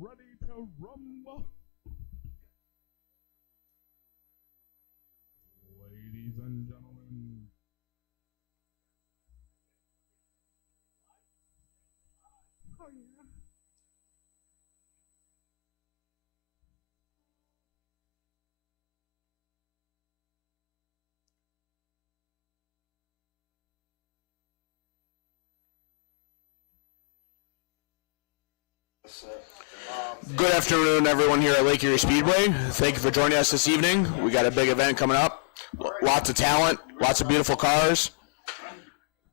ready to rumble. Ladies and gentlemen. Oh, yeah. Good afternoon, everyone here at Lake Erie Speedway. Thank you for joining us this evening. We got a big event coming up. Lots of talent, lots of beautiful cars.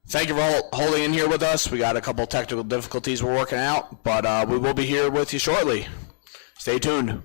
Thank you for holding in here with us. We got a couple technical difficulties we're working out, but we will be here with you shortly. Stay tuned.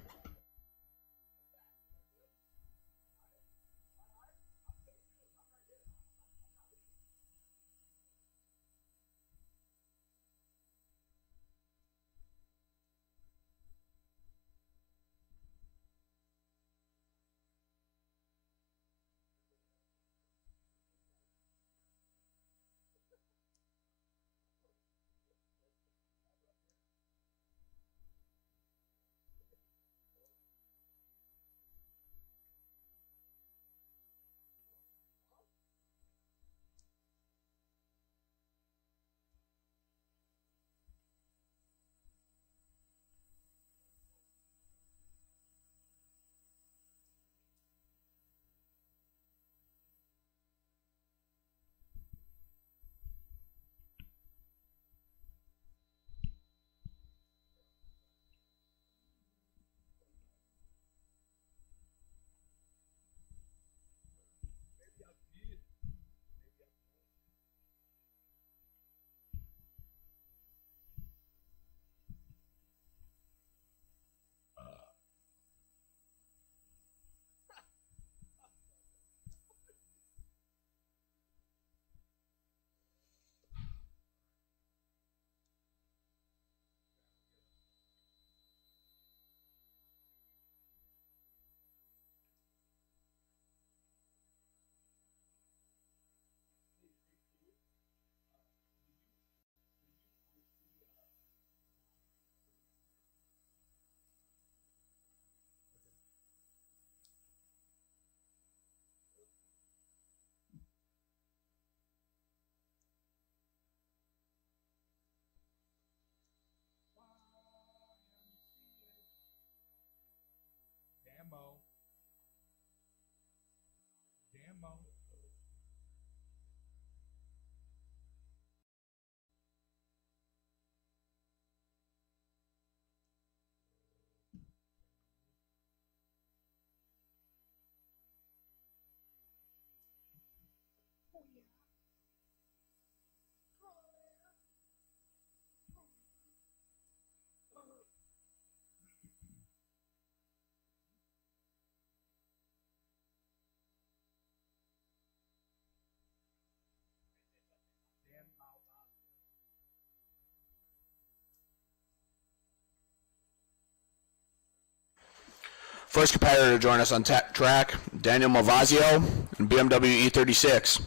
Dammo. Dammo. Oh, yeah. First competitor to join us on track, Daniel Malvazio in BMW E36.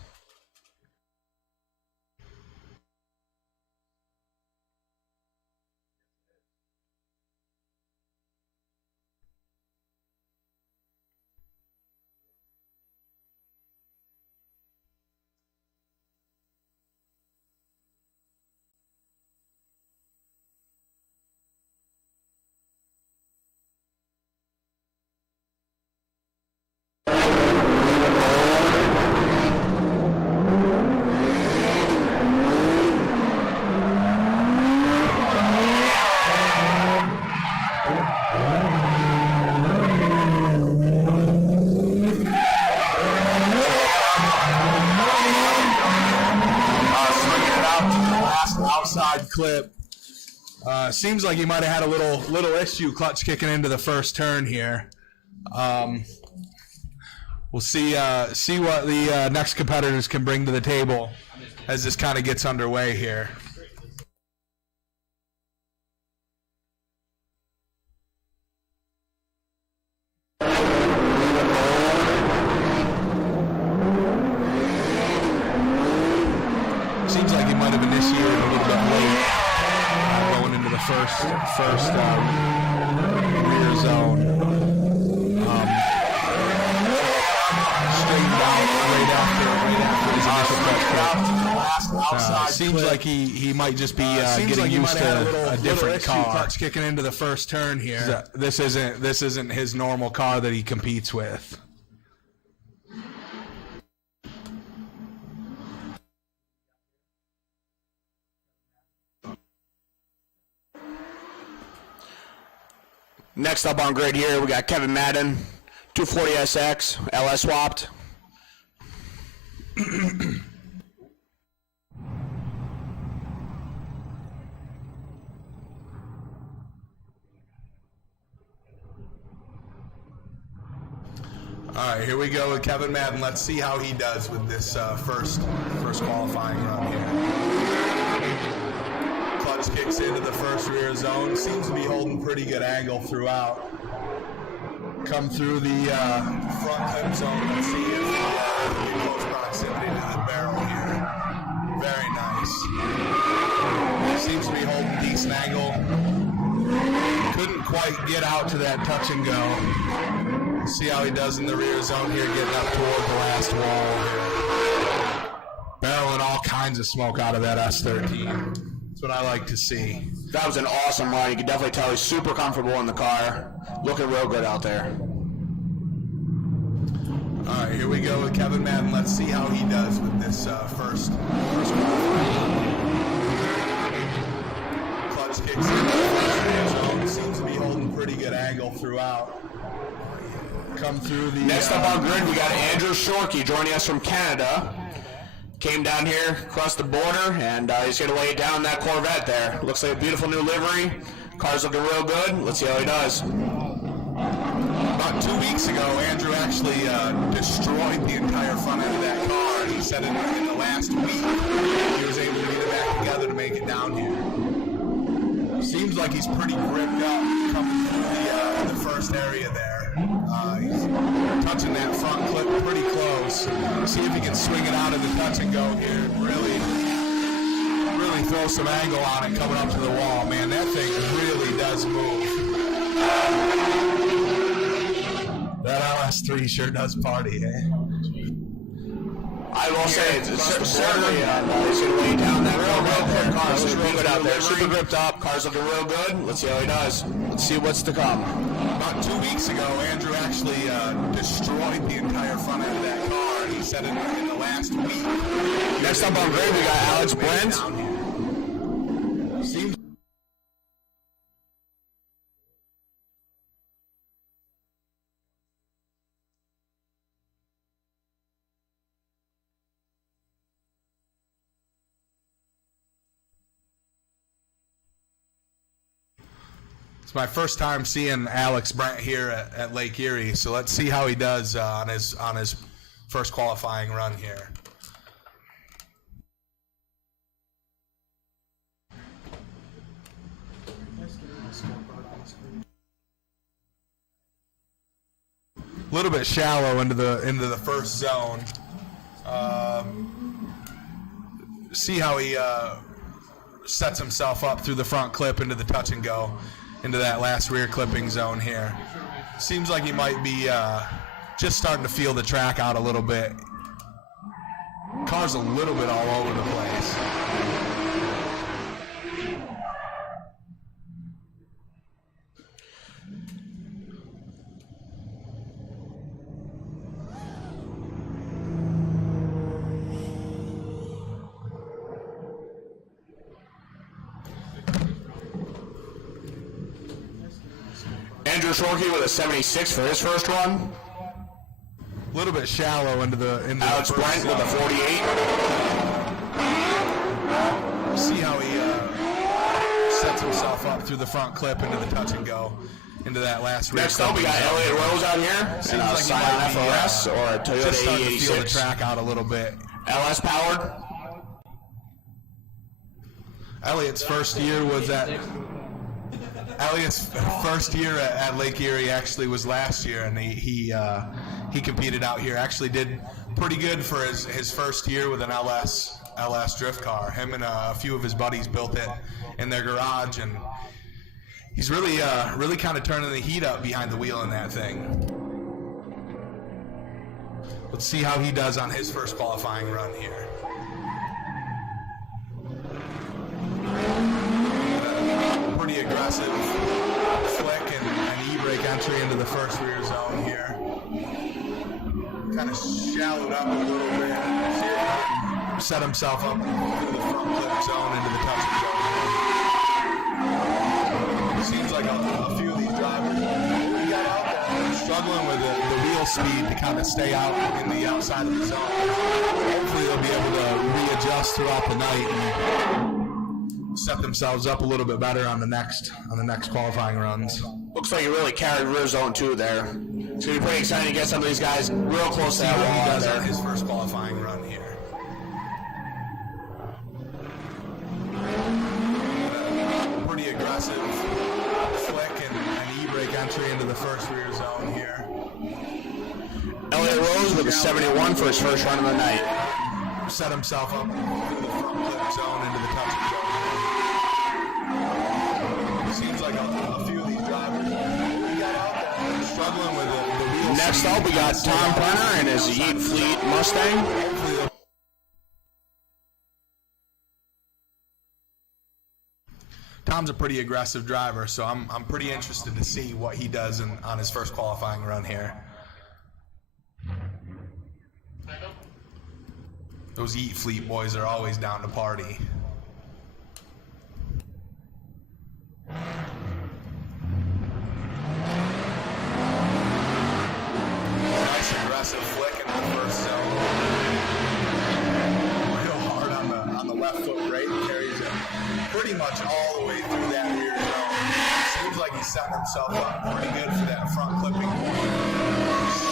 Outside clip. Seems like he might have had a little issue clutch kicking into the first turn here. We'll see what the next competitors can bring to the table as this kind of gets underway here. Seems like he might have initiated a little bit late going into the the first rear zone. Straightened out right after his initial clutch. Seems like he might just be getting used to a different car. Clutch kicking into the first turn here. This isn't his normal car that he competes with. Next up on grid here, we got Kevin Madden, 240SX, LS swapped. All right, here we go with Kevin Madden. Let's see how he does with this first qualifying run here. Clutch kicks into the first rear zone. Seems to be holding pretty good angle throughout. Come through the front clip zone. Let's see if he close proximity to the barrel here. Very nice. Seems to be holding decent angle. Couldn't quite get out to that touch and go. See how he does in the rear zone here, getting up toward the last wall here. Barreling all kinds of smoke out of that S13. That's what I like to see. That was an awesome run. You can definitely tell he's super comfortable in the car. Looking real good out there. All right, here we go with Kevin Madden. Let's see how he does with this first clutch kicks in the first rear zone. Seems to be holding pretty good angle throughout. Come through the next up on grid, we got Andrew Shorkey joining us from Canada. Came down here, across the border, and he's going to lay it down in that Corvette there. Looks like a beautiful new livery. Car's looking real good. Let's see how he does. About 2 weeks ago, Andrew actually destroyed the entire front end of that car. He said in the last week he was able to get it back together to make it down here. Seems like he's pretty gripped up coming through the first area there. He's touching that front clip pretty close. See if he can swing it out of the touch and go here and really throw some angle on it coming up to the wall. Man, that thing really does move. That LS3 sure does party, eh? I will say, it's certainly he's going to lay down that real car. Car's looking real good out there. Super gripped up. Car's looking real good. Let's see how he does. Let's see what's to come. About 2 weeks ago, Andrew actually destroyed the entire front end of that car. He said in the last week. Next up on grade, we got Alex Brent. Seems It's my first time seeing Alex Brent here at Lake Erie, so let's see how he does on his first qualifying run here. A little bit shallow into the first zone. See how he sets himself up through the front clip into the touch and go. Into that last rear clipping zone here. Seems like he might be just starting to feel the track out a little bit. Car's a little bit all over the place. Andrew Shorkey with a 76 for his first run. A little bit shallow into Alex Brent with a 48. See how he sets himself up through the front clip into the touch and go into that last rear. Next up, we got Elliott Rose out here. Seems like he might be FRS or a Toyota just starting to feel the 86. track out a little bit. LS powered. Elliott's first year was at Lake Erie actually was last year, and he competed out here. Actually did pretty good for his first year with an LS LS drift car. Him and a few of his buddies built it in their garage, and he's really kind of turning the heat up behind the wheel in that thing. Let's see how he does on his first qualifying run here. Pretty aggressive flick and e-brake entry into the first rear zone here. Kind of shallowed up a little bit. Set himself up into the front clip zone, into the touch zone. Seems like a few of these drivers got out there struggling with the wheel speed to kind of stay out in the outside of the zone. Hopefully they'll be able to readjust throughout the night and set themselves up a little bit better on the next qualifying runs. Looks like he really carried rear zone 2 there. It's going to be pretty exciting to get some of these guys real close to that wall. He does on his first qualifying run here. Pretty aggressive flick and e-brake entry into the first rear zone here. Elliott Rose with a 71 for his first run of the night. Set himself up into the front clip zone, into the touch zone. Seems like a few of these drivers got out there struggling with the wheel. Next up, we got Tom Brenner and his Yeet Fleet Mustang. Tom's a pretty aggressive driver, so I'm pretty interested to see what he does on his first qualifying run here. Those Yeet Fleet boys are always down to party. Nice aggressive flick into the first zone. Real hard on the left foot brake, carries it pretty much all the way through that rear zone. Seems like he's setting himself up pretty good for that front clipping point.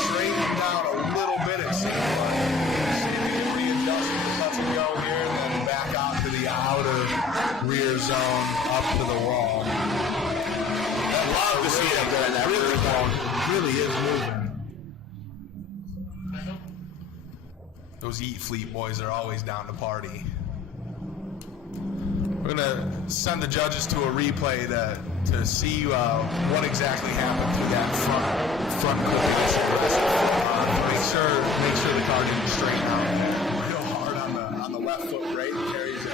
Straightening down a little bit, it seems like. Readjusting the touch and go here, and then back out to the outer rear zone, up to the wall. I'd love to see him doing that rear zone. Really is moving. Those Yeet Fleet boys are always down to party. We're going to send the judges to a replay to see what exactly happened to that front clipping. Make sure the car didn't straighten out. Real hard on the left foot brake, carries it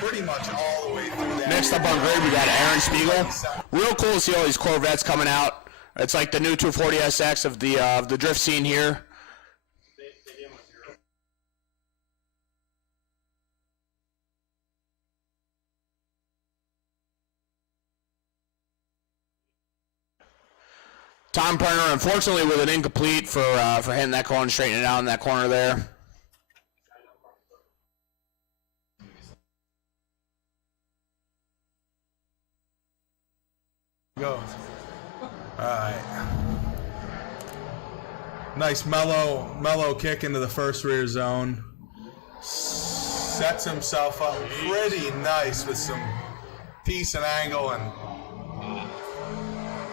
pretty much all the way through that. Next up on grid, we got Aaron Spiegel. Real cool to see all these Corvettes coming out. It's like the new 240 SX of the drift scene here. Tom Perner, unfortunately, with an incomplete for hitting that corner and straightening it out in that corner there. Go. All right. Nice mellow kick into the first rear zone. Sets himself up pretty nice with some decent angle, and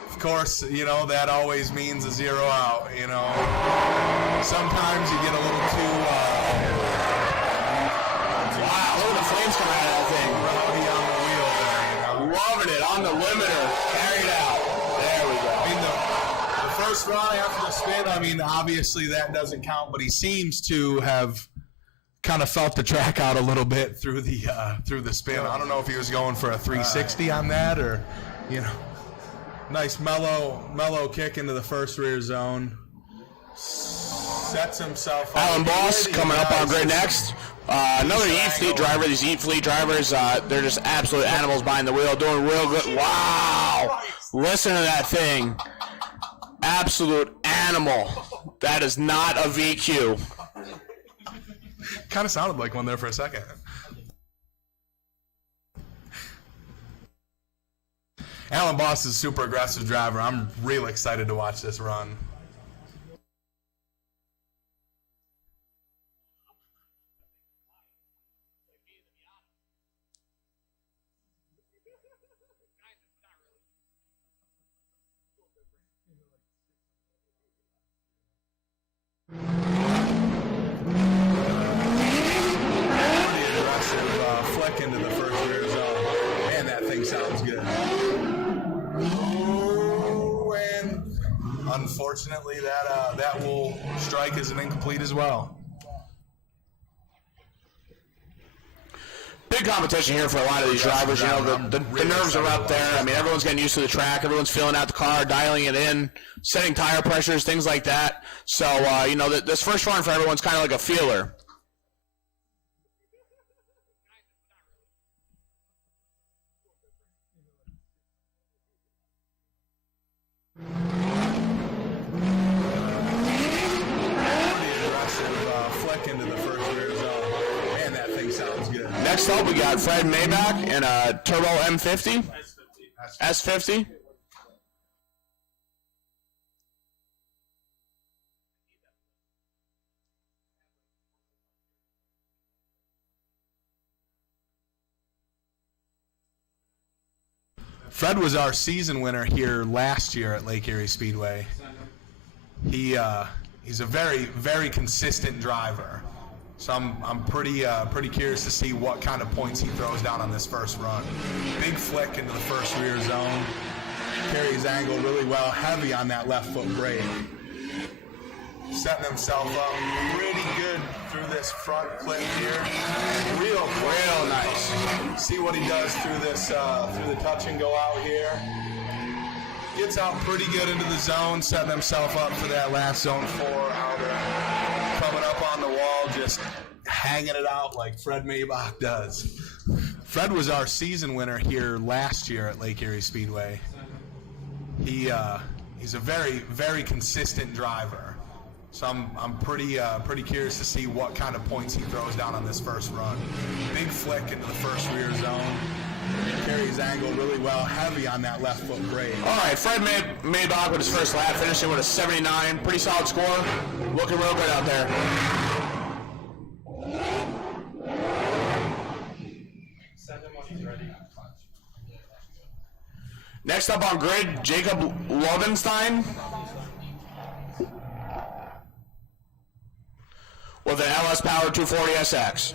of course, you know, that always means a 0 out, you know. Sometimes you get a little too wow, look at the flames coming out of that thing. rowdy on the wheel there, you know. Loving it on the limiter. Carried out. There we go. I mean, the first run after the spin, I mean, obviously that doesn't count, but he seems to have kind of felt the track out a little bit through the spin. I don't know if he was going for a 360 on that, or, you know. Nice mellow kick into the first rear zone. Sets himself up. Alan Boss coming up on grid next. Another Yeet Fleet driver. These Yeet Fleet drivers, they're just absolute animals behind the wheel, doing real good. Wow! Listen to that thing. Absolute animal. That is not a VQ. Kind of sounded like one there for a second. Alan Boss is a super aggressive driver. I'm real excited to watch this run. unfortunately, that will strike as an incomplete as well. Big competition here for a lot of these drivers. You know, the nerves are up there. I mean, everyone's getting used to the track. Everyone's feeling out the car, dialing it in, setting tire pressures, things like that. So, you know, this first run for everyone's kind of like a feeler. Flick into the first rear zone. Man, that thing sounds good. Next up, we got Fred Maybach in a Turbo M50. S50. Fred was our season winner here last year at Lake Erie Speedway. He's a very, very consistent driver. So I'm pretty curious to see what kind of points he throws down on this first run. Big flick into the first rear zone. Carries angle really well, heavy on that left foot brake. Setting himself up pretty good through this front clip here. Real nice. See what he does through this through the touch and go out here. Gets out pretty good into the zone, setting himself up for that last zone 4 outer. Coming up on the wall, just hanging it out like Fred Maybach does. Fred was our season winner here last year at Lake Erie Speedway. He's a very, very consistent driver. So I'm pretty curious to see what kind of points he throws down on this first run. Big flick into the first rear zone. Carries angle really well, heavy on that left foot brake. All right, Fred Maybach with his first lap, finishing with a 79. Pretty solid score. Looking real good out there. Next up on grid, Jacob Lobenstein with an LS Power 240 SX.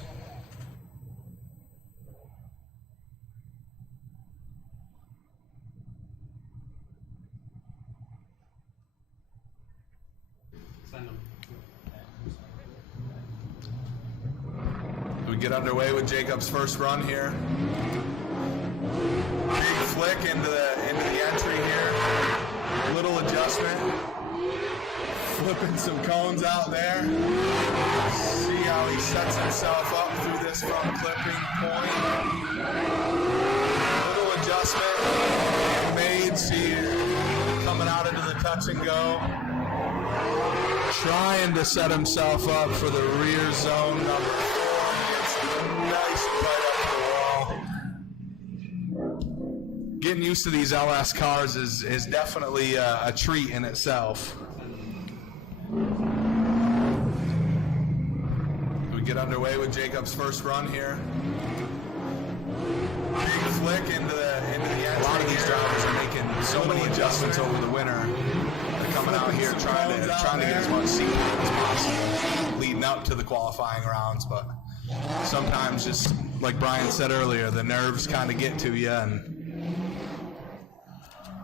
We get underway with Jacob's first run here. Big flick into the entry here. Little adjustment. Flipping some cones out there. See how he sets himself up through this front clipping point. Little adjustment made. See coming out into the touch and go. Trying to set himself up for the rear zone number 4. Gets nice and right up the wall. Getting used to these LS cars is definitely a treat in itself. We get underway with Jacob's first run here. Big flick into the entry. A lot of these drivers are making so many adjustments over the winter. They're coming out here trying to get as much seat as possible leading up to the qualifying rounds, but sometimes, just like Brian said earlier, the nerves kind of get to you. And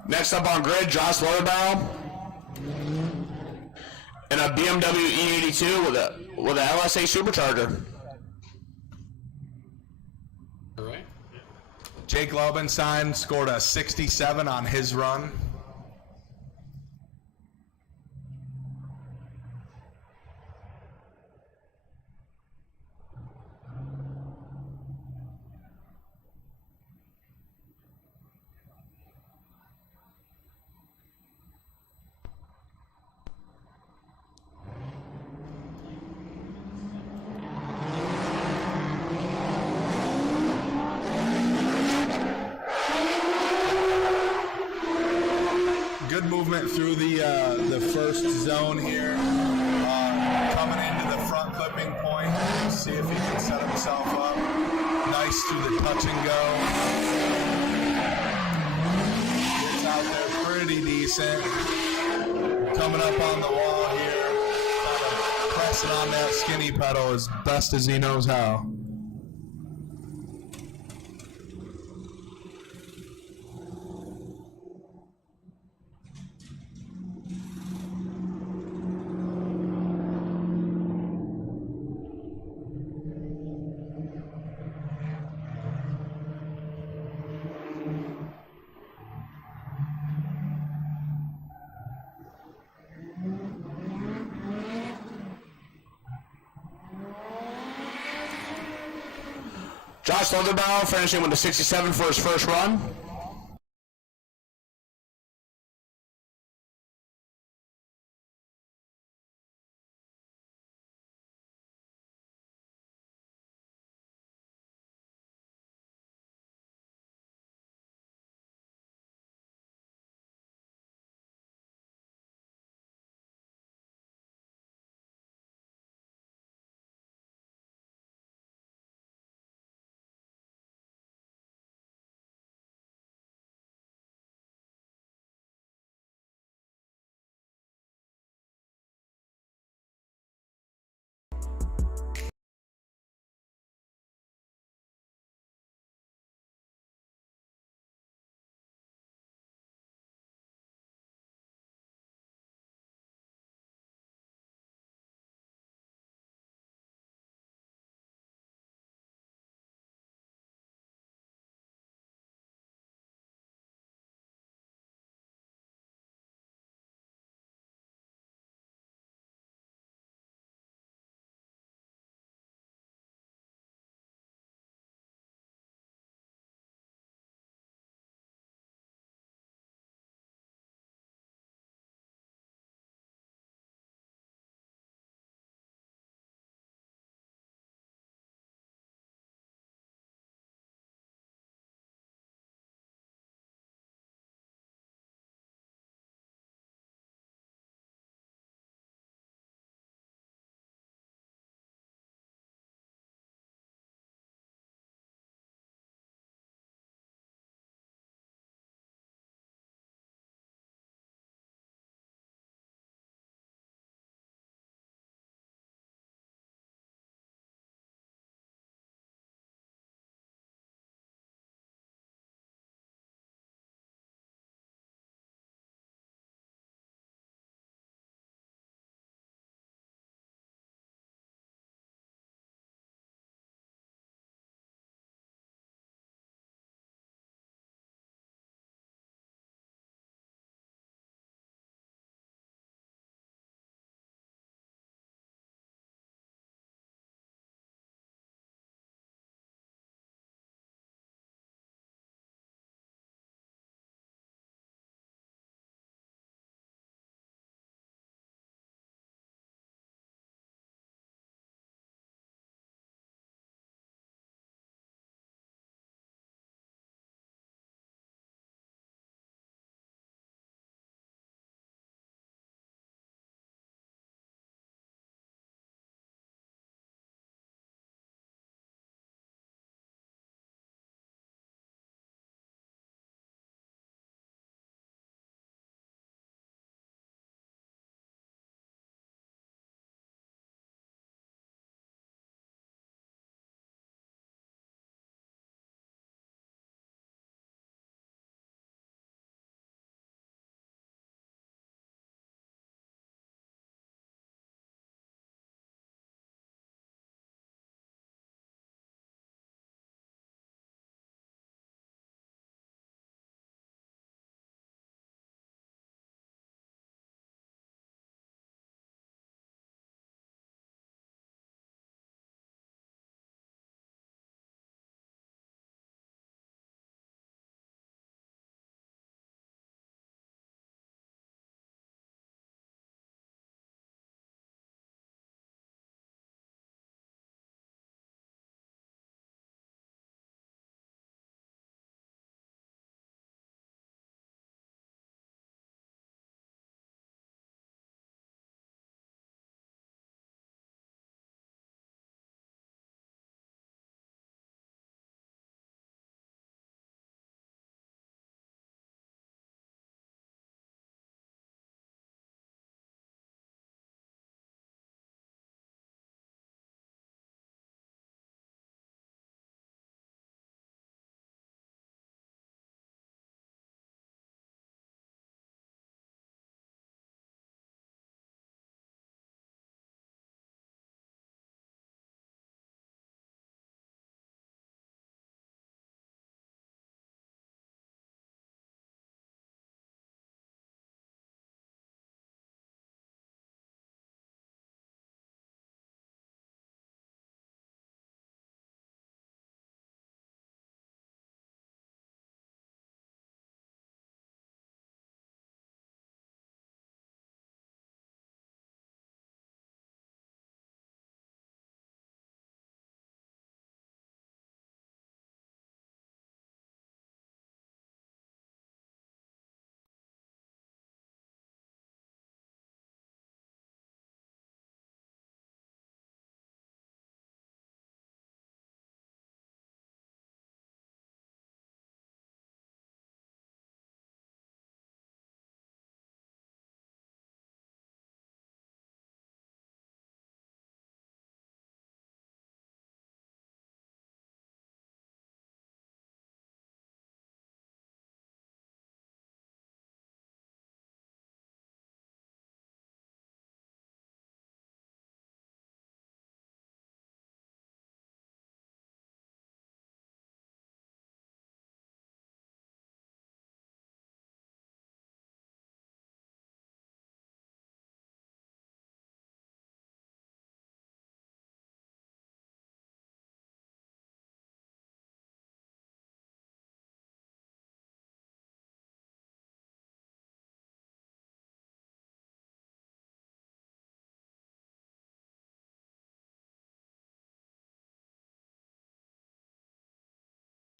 next up on grid, Josh Loderbarrow and a BMW E82 with a LSA supercharger. All right. Jake Lobenstein scored a 67 on his run. Good movement through the first zone here. Coming into the front clipping point. See if he can set himself up. Nice through the touch and go. Gets out there pretty decent. Coming up on the wall here. Kind of pressing on that skinny pedal as best as he knows how. Josh Leatherbow finishing with a 67 for his first run.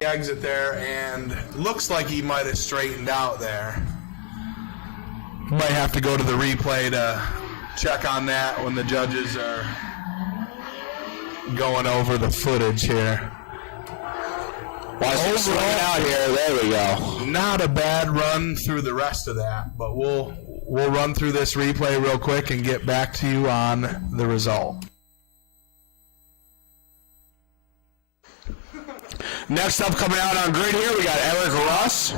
exit there, and looks like he might have straightened out there. Might have to go to the replay to check on that when the judges are going over the footage here. Overall, out here, there we go. Not a bad run through the rest of that, but we'll run through this replay real quick and get back to you on the result. Next up, coming out on grid here, we got Eric Russ.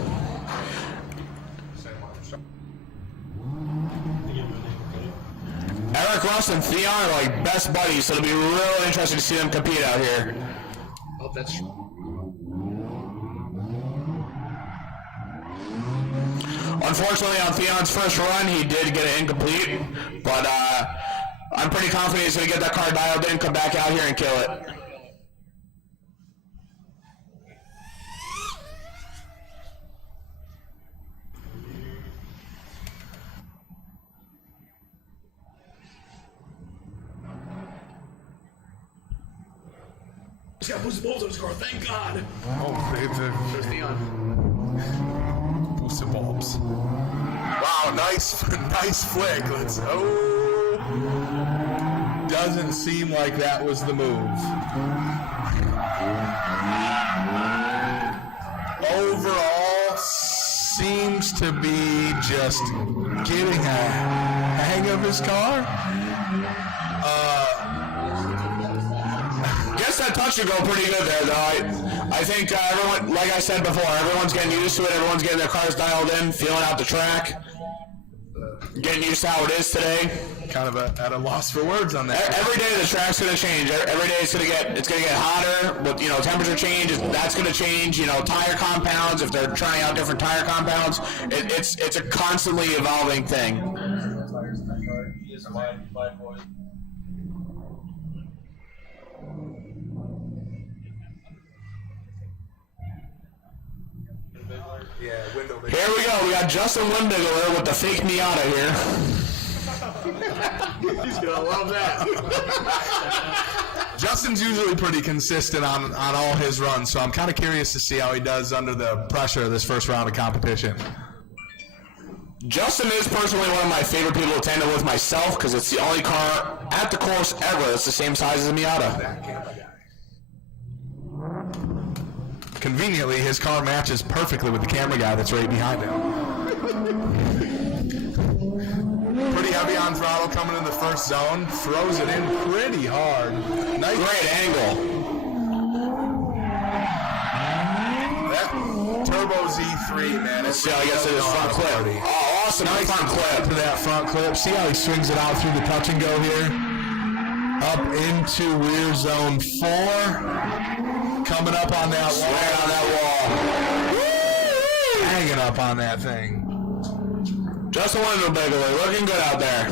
Eric Russ and Theon are like best buddies, so it'll be real interesting to see them compete out here. Oh, that's true. Unfortunately, on Theon's first run, he did get it incomplete, but I'm pretty confident he's going to get that car dialed in, come back out here and kill it. He's got boosted bulbs on his car, thank God. Oh, There's Theon. boosted bulbs. Wow, nice flick. Doesn't seem like that was the move. Overall, seems to be just getting a hang of his car. Guess that touch should go pretty good there, though. I think everyone, like I said before, everyone's getting used to it. Everyone's getting their cars dialed in, feeling out the track, getting used to how it is today. Kind of at a loss for words on that. Every day the track's going to change. Every day it's going to get hotter. With temperature change, that's going to change. Tire compounds. If they're trying out different tire compounds, it's a constantly evolving thing. Yeah, window. Here we go. We got Justin Windbigler with the fake Miata here. He's gonna love that. Justin's usually pretty consistent on all his runs, so I'm kind of curious to see how he does under the pressure of this first round of competition. Justin is personally one of my favorite people to tandem with myself because it's the only car at the course ever that's the same size as a Miata. Conveniently, his car matches perfectly with the camera guy that's right behind him. Pretty heavy on throttle coming in the first zone. Throws it in pretty hard. Nice. Great angle. That Turbo Z3, man. Let's see how he gets to his front clip. Oh, awesome. Nice front clip. to that front clip. See how he swings it out through the touch and go here. Up into rear zone 4. Coming up on that wall. Right on that wall. Hanging up on that thing. Justin Windbigler looking good out there.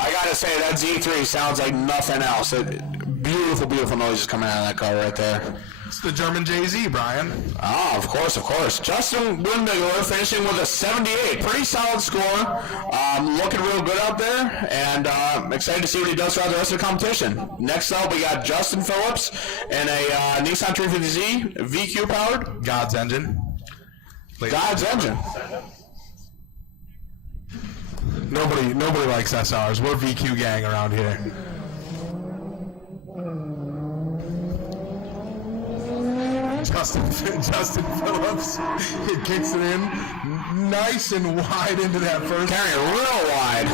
I gotta say, that Z3 sounds like nothing else. Beautiful, beautiful noises coming out of that car right there. It's the German JZ, Brian. Oh, of course, of course. Justin Windbigler finishing with a 78. Pretty solid score. Looking real good out there, and excited to see what he does throughout the rest of the competition. Next up, we got Justin Phillips in a Nissan 350Z, VQ powered. God's engine. God's engine. Nobody likes SRs. We're VQ gang around here. Justin Phillips, he kicks it in nice and wide into that first. Carrying real wide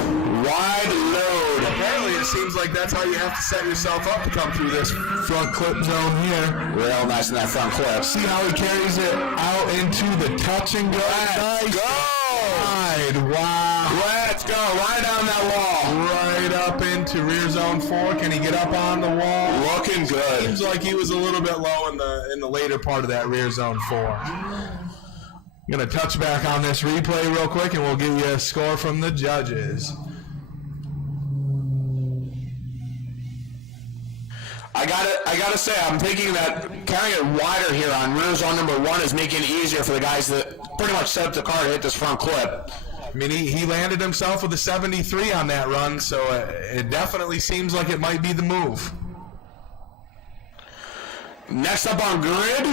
load. Apparently it seems like that's how you have to set yourself up to come through this front clip zone here. Real nice in that front clip. See how he carries it out into the touch and go. Let's go! Wide. Wow. Let's go, right down that wall. Right up into rear zone 4. Can he get up on the wall? Looking good. Seems like he was a little bit low in the later part of that rear zone 4. I'm going to touch back on this replay real quick, and we'll give you a score from the judges. I gotta say, I'm thinking that carrying it wider here on rear zone number 1 is making it easier for the guys that pretty much set up the car to hit this front clip. I mean, he landed himself with a 73 on that run, so it definitely seems like it might be the move. Next up on grid,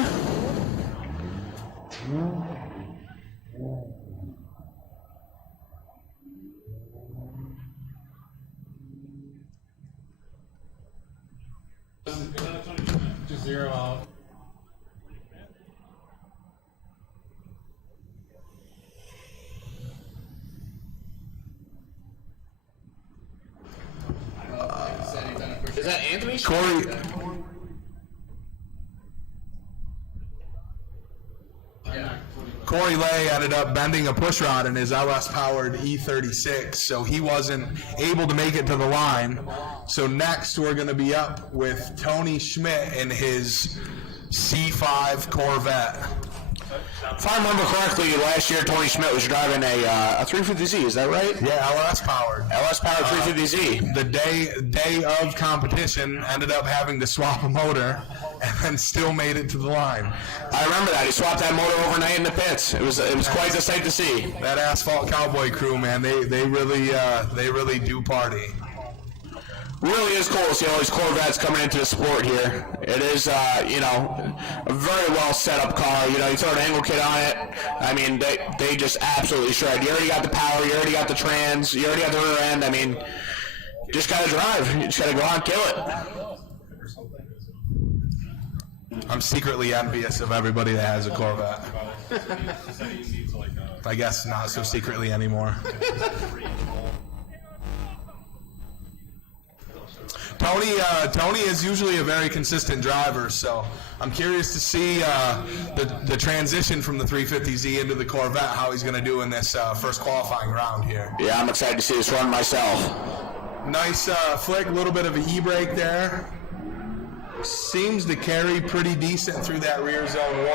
Just zero out. is that Anthony? Corey Lay ended up bending a push rod in his LS-powered E36, so he wasn't able to make it to the line. So next we're going to be up with Tony Schmidt in his C5 Corvette. If I remember correctly, last year Tony Schmidt was driving a 350Z, is that right? Yeah, LS-powered. LS-powered 350Z. The day of competition ended up having to swap a motor and then still made it to the line. I remember that. He swapped that motor overnight in the pits. It was quite the sight to see. That Asphalt Cowboy crew, man, they really do party. Really is cool to see all these Corvettes coming into the sport here. It is, a very well set up car. You throw an angle kit on it. I mean, they just absolutely shred. You already got the power. You already got the trans. You already got the rear end. I mean, just gotta drive. You just gotta go out and kill it. I'm secretly envious of everybody that has a Corvette. I guess not so secretly anymore. Tony is usually a very consistent driver, so I'm curious to see the transition from the 350Z into the Corvette, how he's going to do in this first qualifying round here. Yeah, I'm excited to see this run myself. Nice flick, a little bit of an e-brake there. Seems to carry pretty decent through that rear zone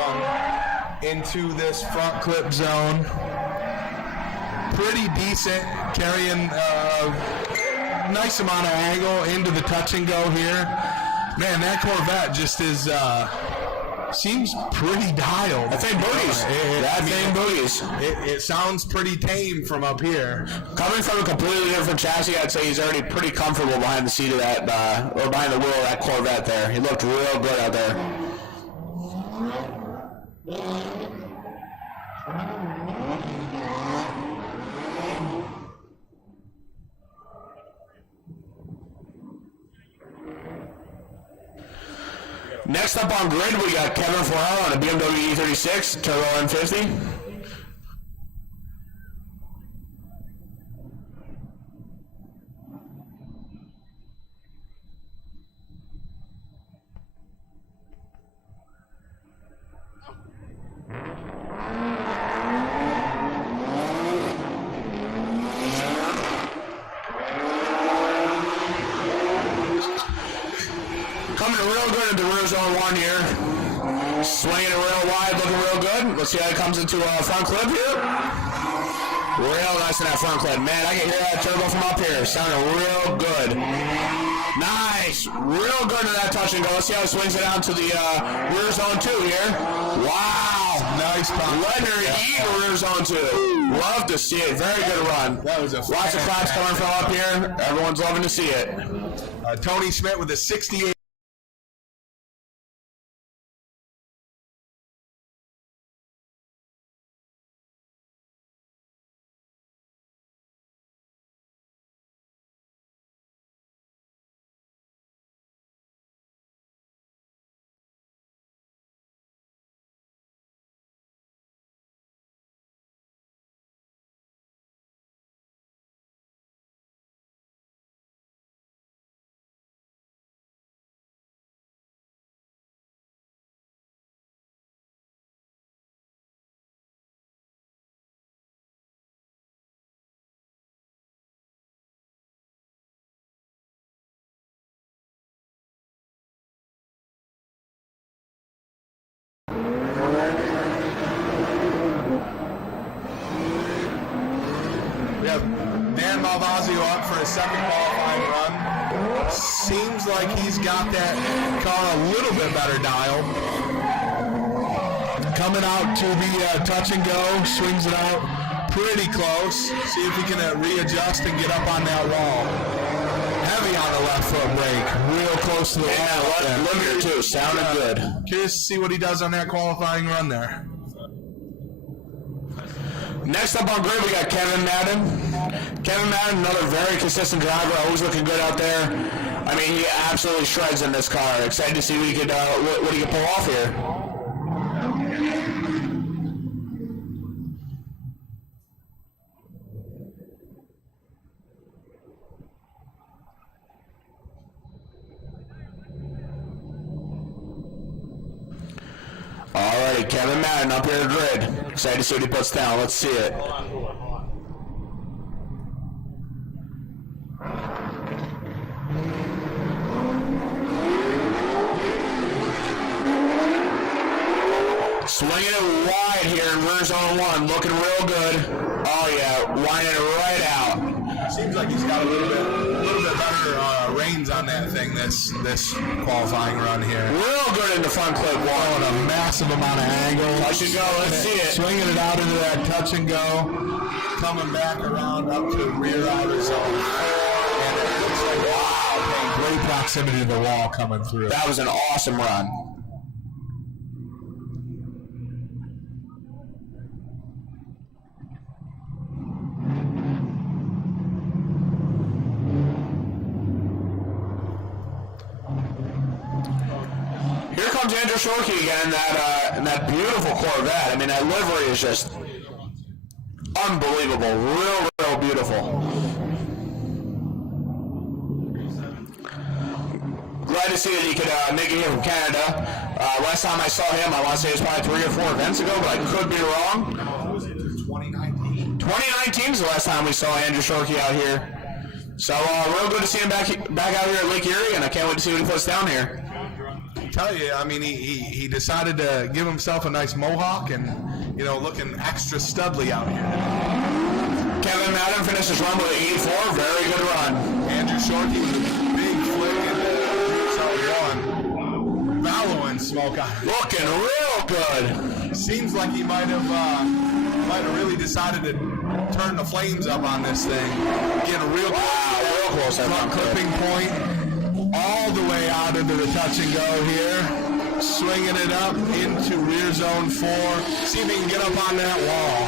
1 into this front clip zone. Pretty decent, carrying nice amount of angle into the touch and go here. Man, that Corvette just is seems pretty dialed. That thing booties. It sounds pretty tame from up here. Coming from a completely different chassis, I'd say he's already pretty comfortable behind the seat of that, or behind the wheel of that Corvette there. He looked real good out there. Next up on grid, we got Kevin Farrell on a BMW E36 Turbo M50. Coming real good into rear zone 1 here. Swinging it real wide, looking real good. Let's see how it comes into a front clip here. Real nice in that front clip. Man, I can hear that turbo from up here. Sounding real good. Nice. Real good in that touch and go. Let's see how it swings it out to the rear zone 2 here. Wow. Nice pop. Letting her eat rear zone 2. Love to see it. Very good run. That was lots of claps coming from up here. Everyone's loving to see it. Tony Schmidt with a 68. We have Dan Malvazio up for his second qualifying run. Seems like he's got that car a little bit better dialed. Coming out to the touch and go, swings it out pretty close. See if he can readjust and get up on that wall. Heavy on the left foot brake, real close to the wall. Look here too, sounded good. Curious to see what he does on that qualifying run there. Next up on grid, we got Kevin Madden. Kevin Madden, another very consistent driver, always looking good out there. I mean, he absolutely shreds in this car. Excited to see what he could pull off here. Alrighty, Kevin Madden up here at grid. Excited to see what he puts down. Let's see it. Swinging it wide here in rear zone 1, looking real good. Oh yeah, winding it right out. Seems like he's got a little bit better reins on that thing this qualifying run here. Real good in the front clip one. Throwing a massive amount of angle. Touch and go, let's see it. Swinging it out into that touch and go. Coming back around up to rear outer zone. And it looks like, wow, great proximity to the wall coming through. That was an awesome run. Here comes Andrew Shorkey again in that beautiful Corvette. I mean, that livery is just unbelievable. Real beautiful. Glad to see that he could make it here from Canada. Last time I saw him, I want to say it was probably 3 or 4 events ago, but I could be wrong. Was it 2019? 2019 is the last time we saw Andrew Shorkey out here. So real good to see him back out here at Lake Erie, and I can't wait to see what he puts down here. Tell you, I mean, he decided to give himself a nice mohawk and, you know, looking extra studly out here. Kevin Madden finished his run with an 84. Very good run. Andrew Shorkey with a big flick and bellowing smoke out. Looking real good. Seems like he might have really decided to turn the flames up on this thing. Getting real close. Front clipping point. All the way out into the touch and go here. Swinging it up into rear zone 4. See if he can get up on that wall.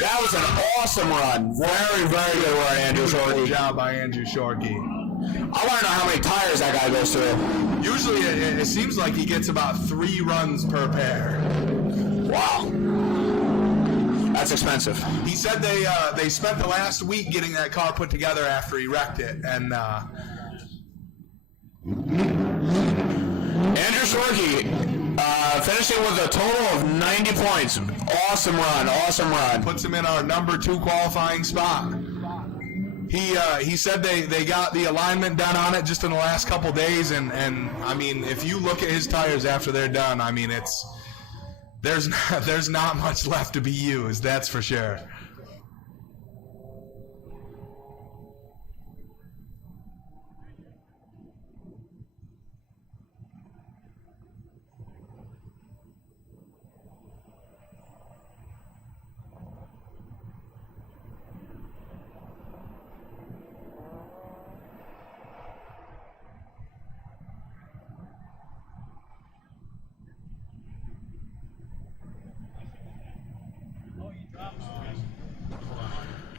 That was an awesome run. Very good run, Andrew Shorkey. Good job by Andrew Shorkey. I want to know how many tires that guy goes through. Usually it seems like he gets about 3 runs per pair. Wow. That's expensive. He said they spent the last week getting that car put together after he wrecked it, and Andrew Shorkey finishing with a total of 90 points. Awesome run. Puts him in our number 2 qualifying spot. He said they got the alignment done on it just in the last couple days, and I mean, if you look at his tires after they're done, I mean, there's not much left to be used, that's for sure.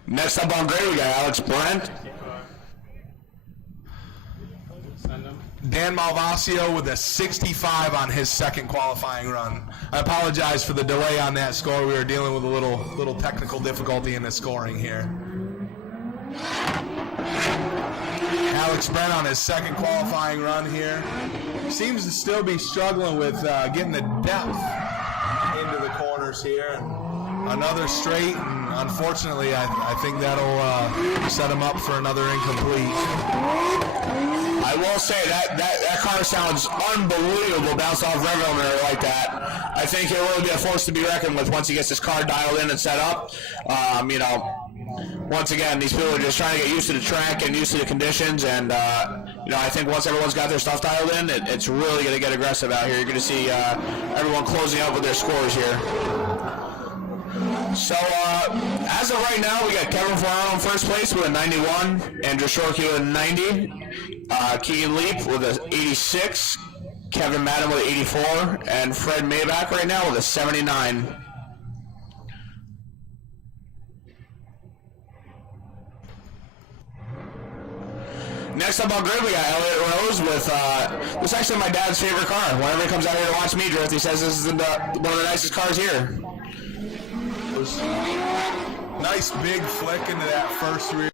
Next up on grid, we got Alex Brent. Dan Malvasio with a 65 on his second qualifying run. I apologize for the delay on that score. We were dealing with a little technical difficulty in the scoring here. Alex Brent on his second qualifying run here. Seems to still be struggling with getting the depth into the corners here. Another straight, and unfortunately, I think that'll set him up for another incomplete. I will say that car sounds unbelievable, bounced off rev limiter like that. I think he'll really be a force to be reckoned with once he gets his car dialed in and set up. You know, once again, these people are just trying to get used to the track and used to the conditions, and you know, I think once everyone's got their stuff dialed in, it's really going to get aggressive out here. You're going to see everyone closing up with their scores here. So, as of right now, we got Kevin Ferraro in first place with a 91, Andrew Shorkey with a 90, Keegan Leap with a 86, Kevin Madden with an 84, and Fred Maybach right now with a 79. Next up on grid, we got Elliot Rose with, this is actually my dad's favorite car. Whenever he comes out here to watch me drift, he says this is one of the nicest cars here. Nice big flick into that first rear.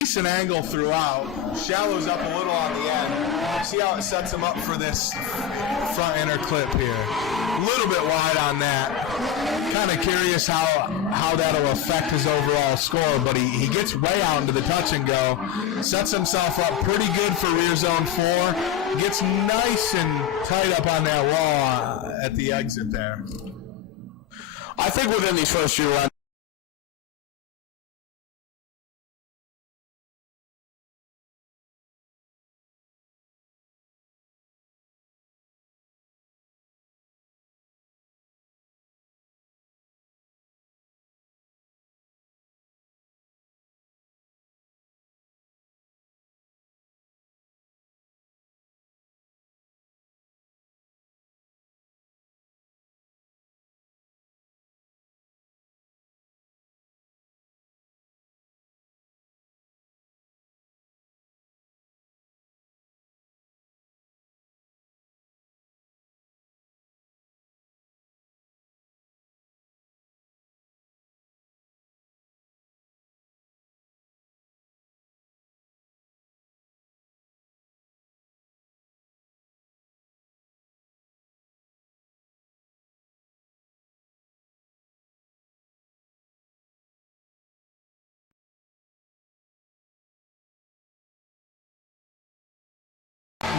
Decent angle throughout. Shallows up a little on the end. See how it sets him up for this front inner clip here. A little bit wide on that. Kind of curious how that'll affect his overall score, but he gets way out into the touch and go. Sets himself up pretty good for rear zone 4. Gets nice and tight up on that wall at the exit there. I think within these first few runs,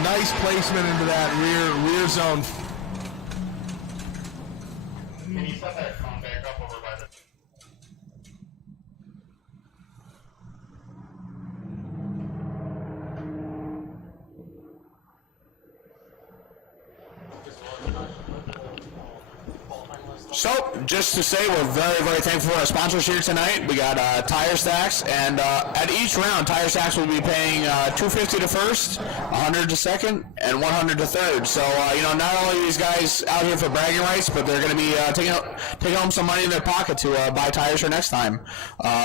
Nice placement into that rear zone. Can you set that phone back up over by the... so, just to say, we're very, very thankful for our sponsors here tonight. We got Tire Stacks, and at each round, Tire Stacks will be paying $250 to first, $100 to second, and $100 to third. So, you know, not only are these guys out here for bragging rights, but they're going to be taking home some money in their pocket to buy tires for next time.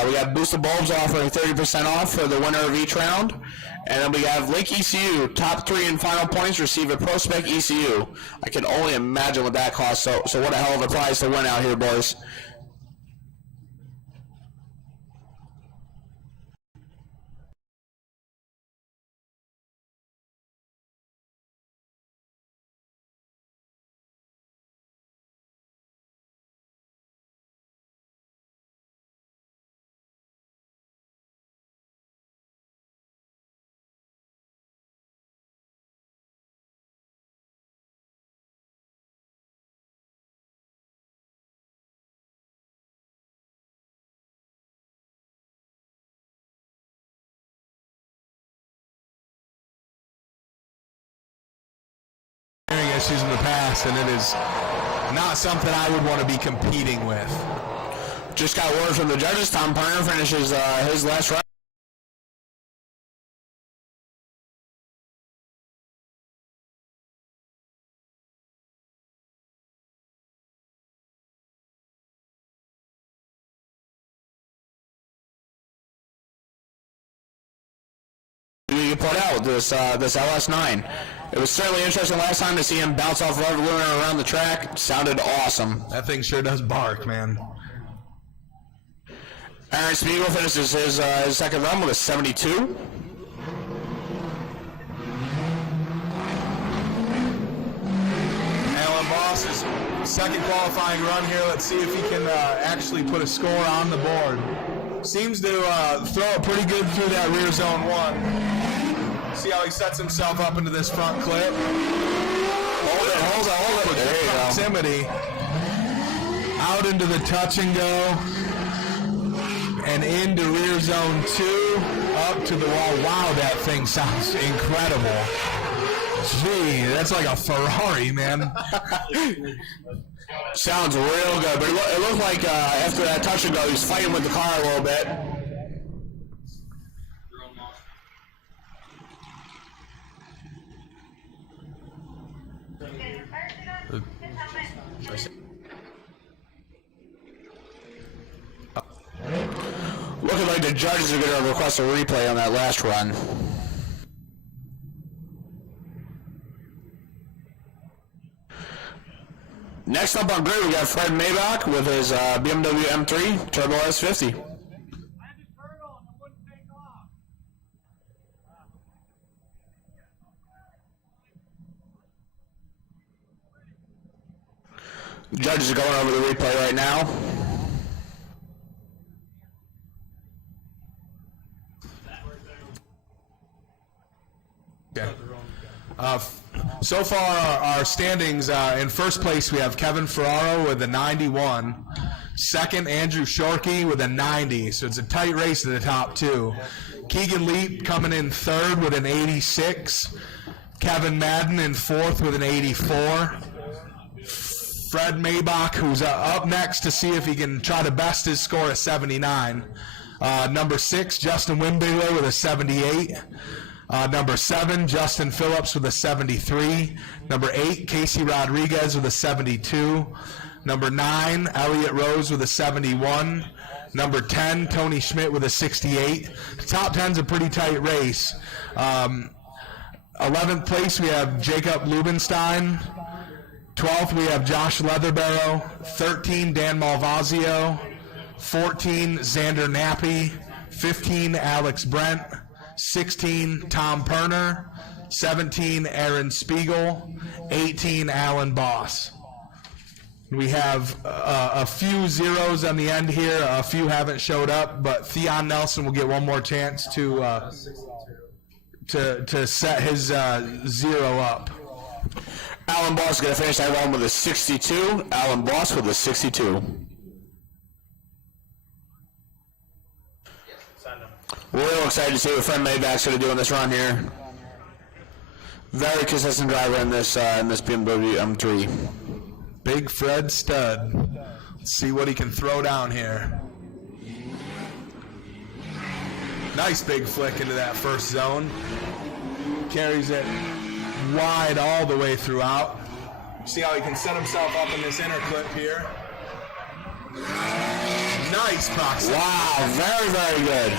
We got Boosted Bulbs offering 30% off for the winner of each round. And then we have Lake ECU, top 3 and final points receive a Pro Spec ECU. I can only imagine what that costs, so what a hell of a prize to win out here, boys. Issues in the past, and it is not something I would want to be competing with. Just got word from the judges. Tom Parner finishes his last round. You put out this LS9. It was certainly interesting last time to see him bounce off rubber limiter around the track. Sounded awesome. That thing sure does bark, man. Aaron Spiegel finishes his second run with a 72. Alan Boss's second qualifying run here. Let's see if he can actually put a score on the board. Seems to throw it pretty good through that rear zone 1. See how he sets himself up into this front clip? Hold it. There you go. Proximity. Out into the touch and go. And into rear zone 2. Up to the wall. Wow, that thing sounds incredible. Gee, that's like a Ferrari, man. Sounds real good, but it looked like after that touch and go, he was fighting with the car a little bit. Looking like the judges are going to request a replay on that last run. Next up on grid, we got Fred Maybach with his BMW M3 Turbo S50. The judges are going over the replay right now. Okay. So far, our standings, in first place, we have Kevin Ferraro with a 91. Second, Andrew Shorkey with a 90. So it's a tight race to the top two. Keegan Leap coming in third with an 86. Kevin Madden in fourth with an 84. Fred Maybach, who's up next to see if he can try to best his score at 79. Number 6, Justin Wimbinger with a 78. Number 7, Justin Phillips with a 73. Number 8, Casey Rodriguez with a 72. Number 9, Elliott Rose with a 71. Number 10, Tony Schmidt with a 68. The top 10's a pretty tight race. 11th place, we have Jacob Lubenstein. 12th, we have Josh Leatherbarrow. 13, Dan Malvazio. 14, Xander Nappy. 15, Alex Brent. 16, Tom Perner. 17, Aaron Spiegel. 18, Alan Boss. We have a few zeros on the end here. A few haven't showed up, but Theon Nelson will get one more chance to set his 0 up. Alan Boss is going to finish that one with a 62. Alan Boss with a 62. We're real excited to see what Fred Maybach's going to do in this run here. Very consistent driver in this BMW M3. Big Fred stud. Let's see what he can throw down here. Nice big flick into that first zone. Carries it wide all the way throughout. See how he can set himself up in this inner clip here. Nice proximity. Wow, very, very good.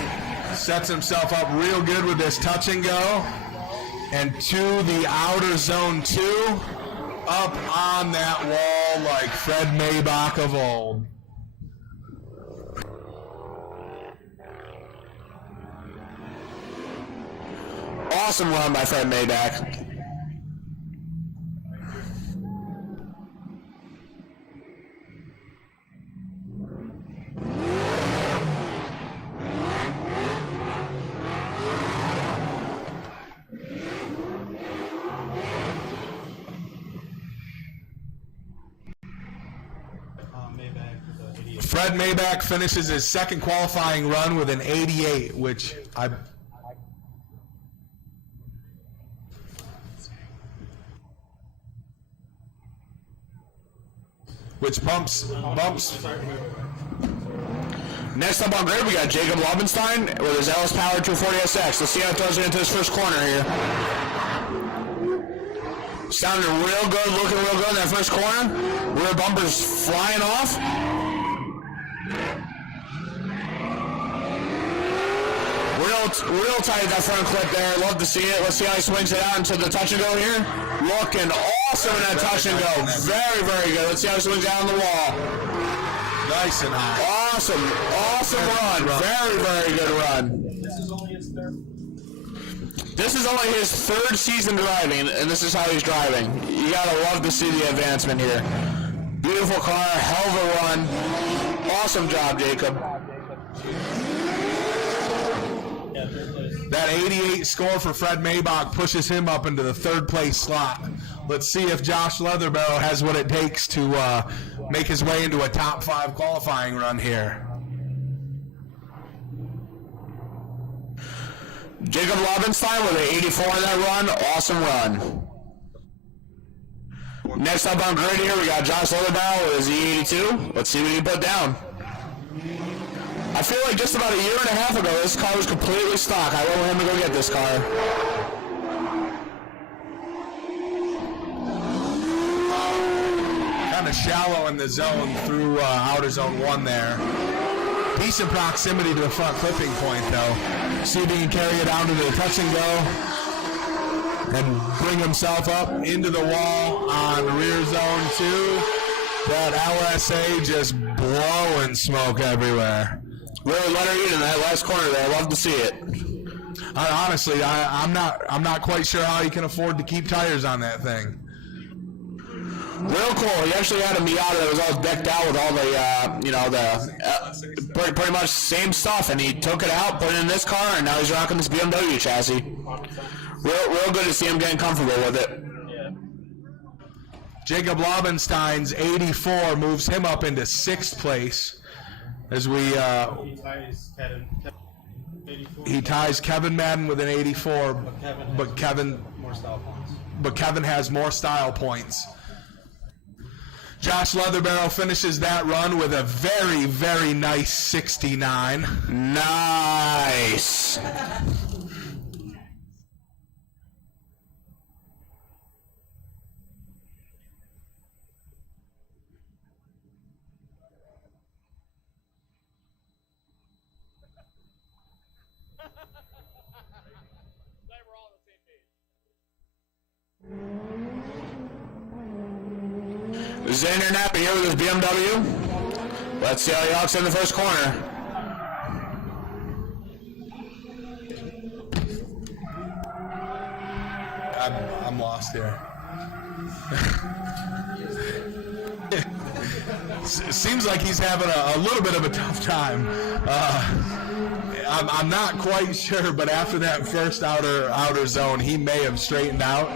Sets himself up real good with this touch and go. And to the outer zone 2. Up on that wall like Fred Maybach of old. Awesome run by Fred Maybach. Fred Maybach finishes his second qualifying run with an 88, which bumps. Next up on grid, we got Jacob Lobenstein with his Ellis Power 240SX. Let's see how it throws it into his first corner here. Sounded real good, looking real good in that first corner. Rear bumpers flying off. Real tight that front clip there. Love to see it. Let's see how he swings it out into the touch and go here. Looking awesome in that touch and go. Very, very good. Let's see how he swings out on the wall. Nice and high. Awesome run. Very, very good run. This is only his third season driving, and this is how he's driving. You gotta love to see the advancement here. Beautiful car, hell of a run. Awesome job, Jacob. That 88 score for Fred Maybach pushes him up into the third place slot. Let's see if Josh Leatherbarrow has what it takes to make his way into a top 5 qualifying run here. Jacob Lobenstein with an 84 in that run. Awesome run. Next up on grid here, we got Josh Leatherbarrow with his E82. Let's see what he put down. I feel like just about a year and a half ago, this car was completely stock. I went with him to go get this car. Kind of shallow in the zone through outer zone 1 there. Decent proximity to the front clipping point, though. See if he can carry it down to the touch and go and bring himself up into the wall on rear zone 2. That LSA just blowing smoke everywhere. Really let her eat in that last corner there. I love to see it. Honestly, I'm not quite sure how he can afford to keep tires on that thing. Real cool. He actually had a Miata that was all decked out with all the, pretty much same stuff, and he took it out, put it in this car, and now he's rocking this BMW chassis. Real good to see him getting comfortable with it. Jacob Lobenstein's 84 moves him up into 6th place as he ties Kevin Madden with an 84, but Kevin has more style points. Josh Leatherbarrow finishes that run with a very, very nice 69. Nice. Xander Nappy here with his BMW. Let's see how he hawks in the first corner. I'm lost here. Seems like he's having a little bit of a tough time. I'm not quite sure, but after that first outer zone, he may have straightened out.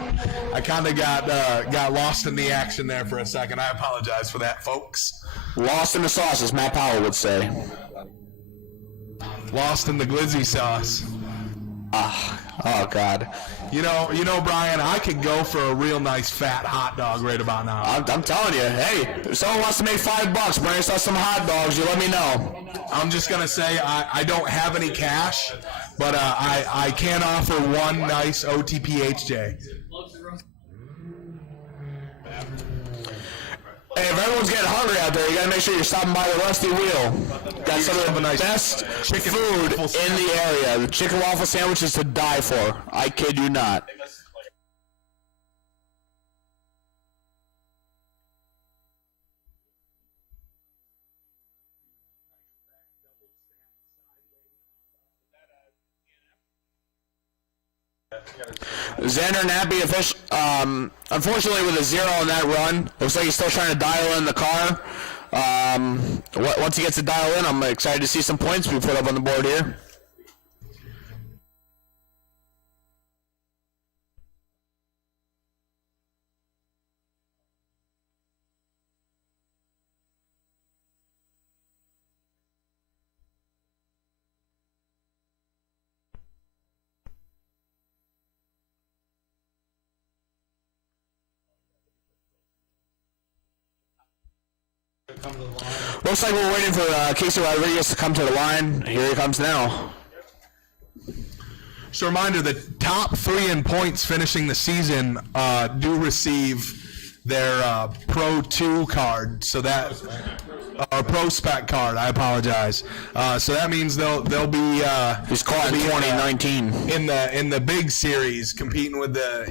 I kind of got lost in the action there for a second. I apologize for that, folks. Lost in the sauce, as Matt Powell would say. Lost in the glizzy sauce. Oh God. You know, Brian, I could go for a real nice fat hot dog right about now. I'm telling you, hey, if someone wants to make $5, bring us some hot dogs, you let me know. I'm just going to say I don't have any cash, but I can offer one nice OTPHJ. Hey, if everyone's getting hungry out there, you got to make sure you're stopping by the Rusty Wheel. Got some of the best chicken food in the area. The chicken waffle sandwiches to die for. I kid you not. Xander Nappy, unfortunately with a 0 on that run. Looks like he's still trying to dial in the car. Once he gets to dial in, I'm excited to see some points we put up on the board here. Looks like we're waiting for Casey Rodriguez to come to the line. Here he comes now. Just a reminder, the top 3 in points finishing the season do receive their Pro 2 card. So that Pro Spec card. I apologize. So that means they'll be he's caught in 2019 in the big series, competing with the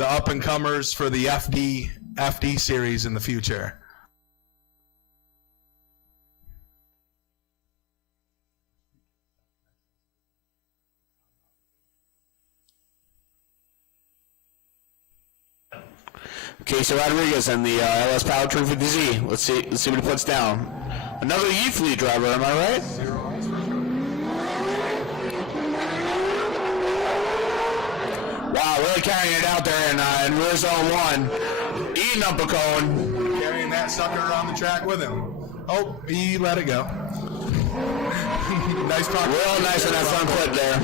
up and comers for the FD series in the future. Casey Rodriguez and the LS Powertrain 50Z. Let's see what he puts down. Another E-Fleet driver, am I right? Wow, really carrying it out there in rear zone 1. Eating up a cone. Carrying that sucker around the track with him. Oh, he let it go. Nice talk. Real nice on that front foot there.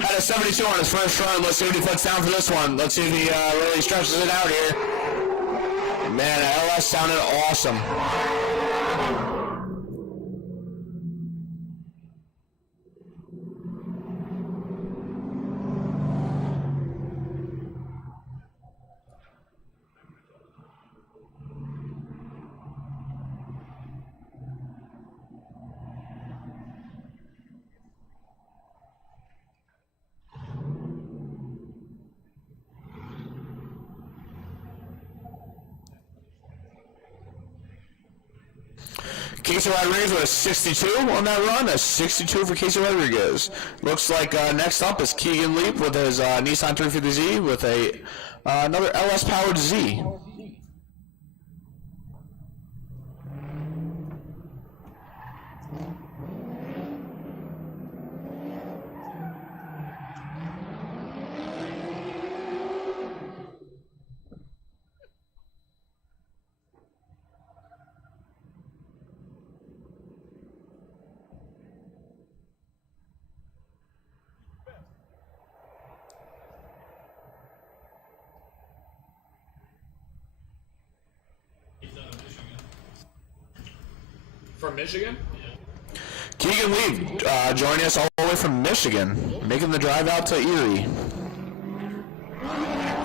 Had a 72 on his first run. Let's see what he puts down for this one. Let's see if he really stretches it out here. Man, LS sounded awesome. Casey Rodriguez with a 62 on that run. A 62 for Casey Rodriguez. Looks like next up is Keegan Leap with his Nissan 350Z with another LS powered Z. From Michigan? Keegan Leap joining us all the way from Michigan, making the drive out to Erie.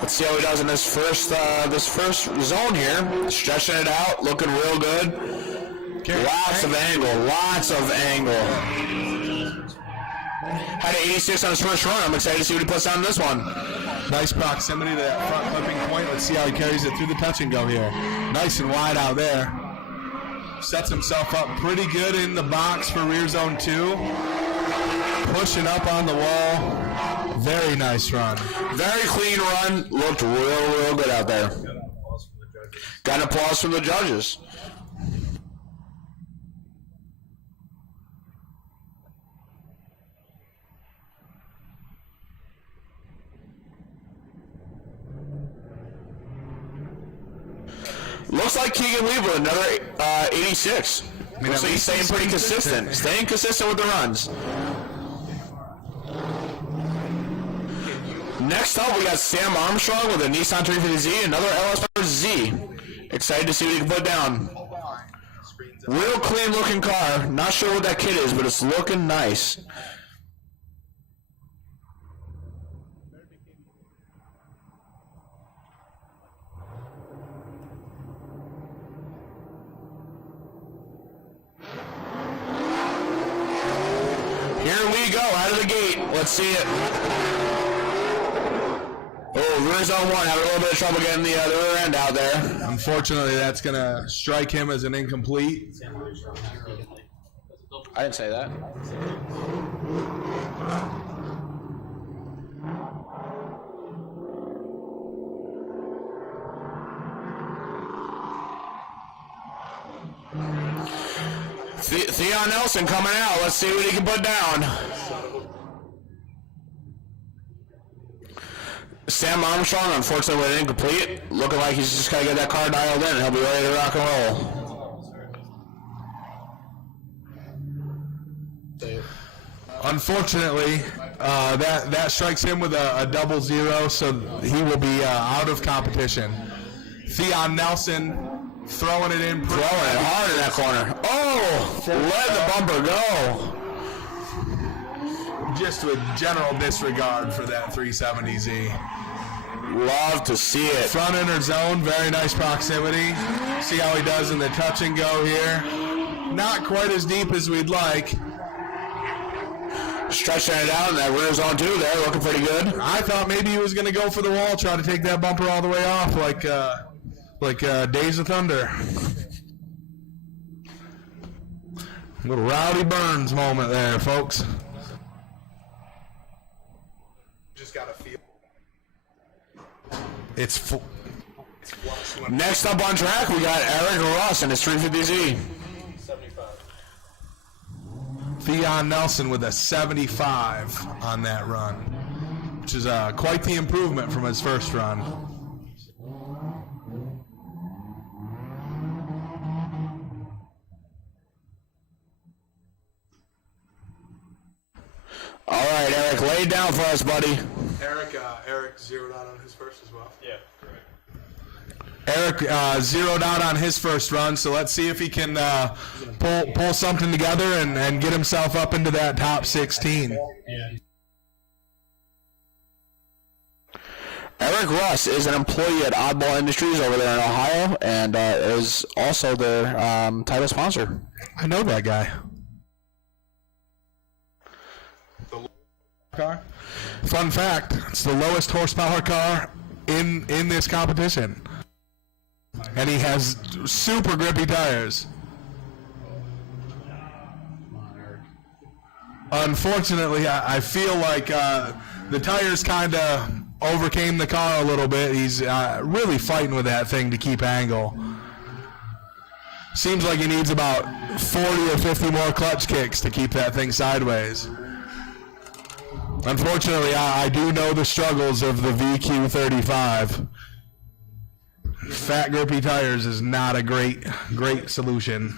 Let's see how he does in this first zone here. Stretching it out, looking real good. Lots of angle. Had an 86 on his first run. I'm excited to see what he puts down in this one. Nice proximity to that front clipping point. Let's see how he carries it through the touch and go here. Nice and wide out there. Sets himself up pretty good in the box for rear zone 2. Pushing up on the wall. Very nice run. Very clean run. Looked real good out there. Got an applause from the judges. Looks like Keegan Leap with another 86. Looks like he's staying pretty consistent. Staying consistent with the runs. Next up, we got Sam Armstrong with a Nissan 350Z, another LS Z. Excited to see what he can put down. Real clean looking car. Not sure what that kit is, but it's looking nice. Here we go, out of the gate. Let's see it. Oh, rear zone 1, having a little bit of trouble getting the rear end out there. Unfortunately, that's going to strike him as an incomplete. I didn't say that. Theon Nelson coming out. Let's see what he can put down. Sam Armstrong, unfortunately, went incomplete. Looking like he's just got to get that car dialed in and he'll be ready to rock and roll. Unfortunately, that strikes him with a 00, so he will be out of competition. Theon Nelson throwing it in. Throwing it hard in that corner. Oh, let the bumper go. Just with general disregard for that 370Z. Love to see it. Front inner zone, very nice proximity. See how he does in the touch and go here. Not quite as deep as we'd like. Stretching it out in that rear zone too there, looking pretty good. I thought maybe he was going to go for the wall, try to take that bumper all the way off like Days of Thunder. Little Rowdy Burns moment there, folks. Just got to feel. It's full. Next up on track, we got Eric Ross and his 350Z. 75. Theon Nelson with a 75 on that run. which is quite the improvement from his first run. All right, Eric, lay it down for us, buddy. Eric zeroed out on his first as well. Yeah, correct. Eric zeroed out on his first run, so let's see if he can pull something together and get himself up into that top 16. Eric Russ is an employee at Oddball Industries over there in Ohio, and is also their title sponsor. I know that guy. Car. Fun fact, it's the lowest horsepower car in this competition. And he has super grippy tires. Unfortunately, I feel like the tires kind of overcame the car a little bit. He's really fighting with that thing to keep angle. Seems like he needs about 40 or 50 more clutch kicks to keep that thing sideways. Unfortunately, I do know the struggles of the VQ35. Fat grippy tires is not a great solution.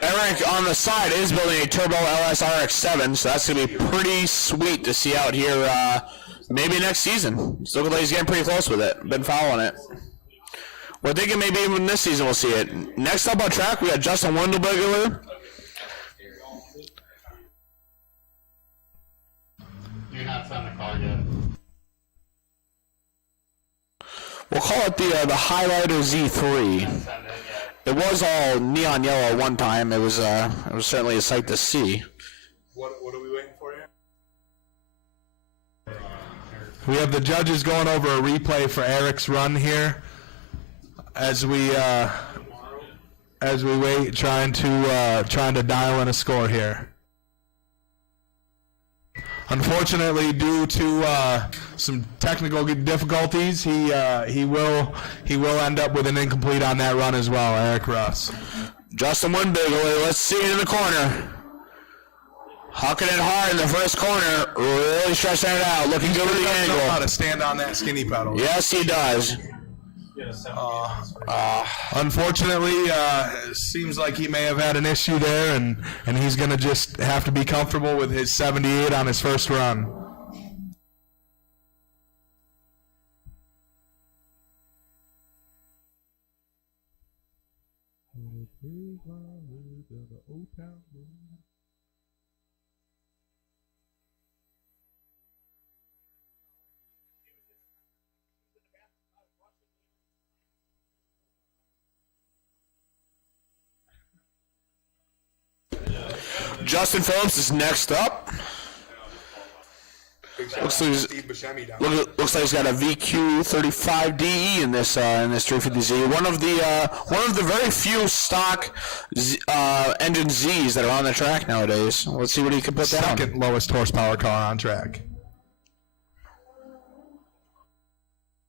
Eric on the side is building a Turbo LS RX-7, so that's going to be pretty sweet to see out here maybe next season. Still looks like he's getting pretty close with it. Been following it. We're thinking maybe even this season we'll see it. Next up on track, we got Justin Wendelberger. Do not send the car yet. We'll call it the Highlighter Z3. It was all neon yellow one time. It was certainly a sight to see. What are we waiting for here? We have the judges going over a replay for Eric's run here, as we wait, trying to dial in a score here. Unfortunately, due to some technical difficulties, he will end up with an incomplete on that run as well. Eric Russ. Justin Wendelberger, let's see it in the corner. Hucking it hard in the first corner, really stretching it out, looking good with the angle. How to stand on that skinny pedal. Yes, he does. Unfortunately, it seems like he may have had an issue there, and he's going to just have to be comfortable with his 78 on his first run. Justin Phillips is next up. Looks like he's got a VQ35DE in this 350Z. One of the very few stock engine Z's that are on the track nowadays. Let's see what he can put down. Second lowest horsepower car on track.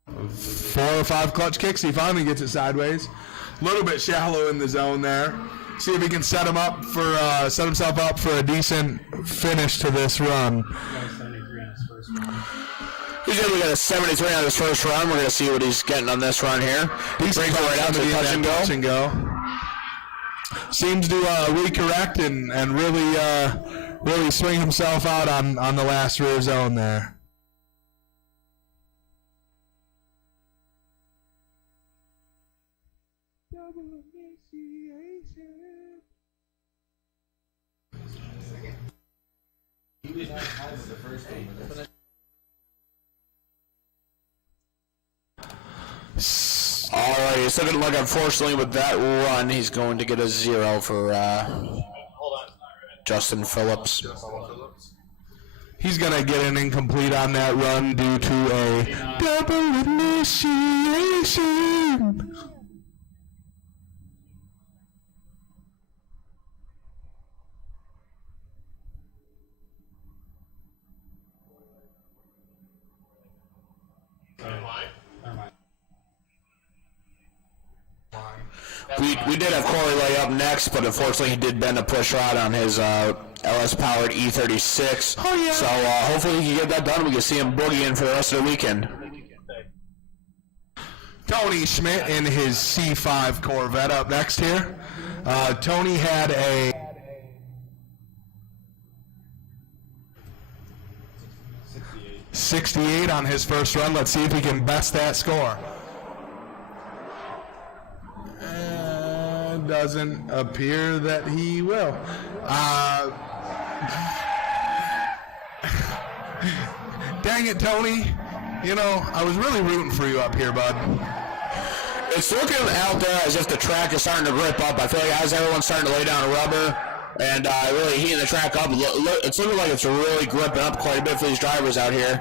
4 or 5 clutch kicks. He finally gets it sideways. A little bit shallow in the zone there. See if he can set himself up for a decent finish to this run. He's going to get a 73 on his first run. We're going to see what he's getting on this run here. He brings it right out to the touch and go. Seems to recorrect and really swing himself out on the last rear zone there. All right, it's looking like, unfortunately, with that run, he's going to get a 0 for Justin Phillips. He's going to get an incomplete on that run due to a double initiation. We did have Corey lay up next, but unfortunately he did bend a push rod on his LS-powered E36. Oh, yeah. So hopefully he can get that done. We can see him boogieing for the rest of the weekend. Tony Schmidt in his C5 Corvette up next here. Tony had a 68 on his first run. Let's see if he can best that score. Doesn't appear that he will. Dang it, Tony. You know, I was really rooting for you up here, bud. It's looking out there as if the track is starting to grip up. I feel like as everyone's starting to lay down rubber and really heating the track up, it's looking like it's really gripping up quite a bit for these drivers out here.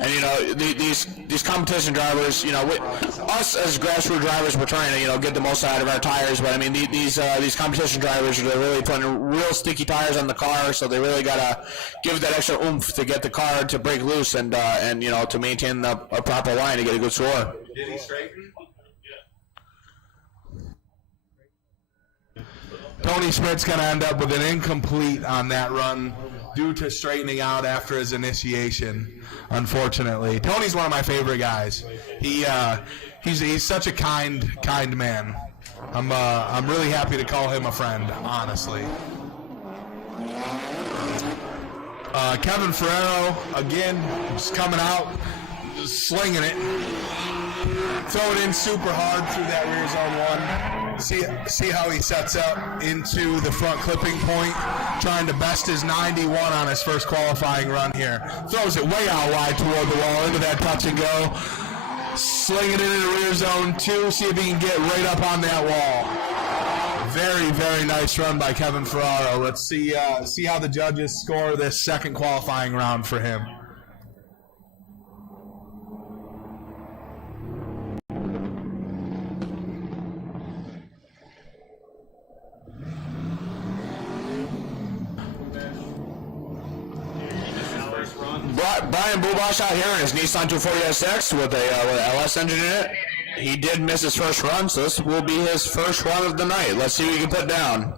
And, you know, these competition drivers, you know, us as grassroots drivers, we're trying to, you know, get the most out of our tires. But, I mean, these competition drivers, they're really putting real sticky tires on the car, so they really got to give it that extra oomph to get the car to break loose and you know, to maintain a proper line to get a good score. Did he straighten? Tony Schmidt's going to end up with an incomplete on that run due to straightening out after his initiation, unfortunately. Tony's one of my favorite guys. He's such a kind man. I'm really happy to call him a friend, honestly. Kevin Ferrero, again, just coming out, just slinging it. Throw it in super hard through that rear zone 1. See how he sets up into the front clipping point, trying to best his 91 on his first qualifying run here. Throws it way out wide toward the wall into that touch and go. Slinging it into rear zone 2, see if he can get right up on that wall. Very, very nice run by Kevin Ferraro. Let's see how the judges score this second qualifying round for him. Brian Bubosh out here in his Nissan 240SX with a LS engine in it. He did miss his first run, so this will be his first run of the night. Let's see what he can put down.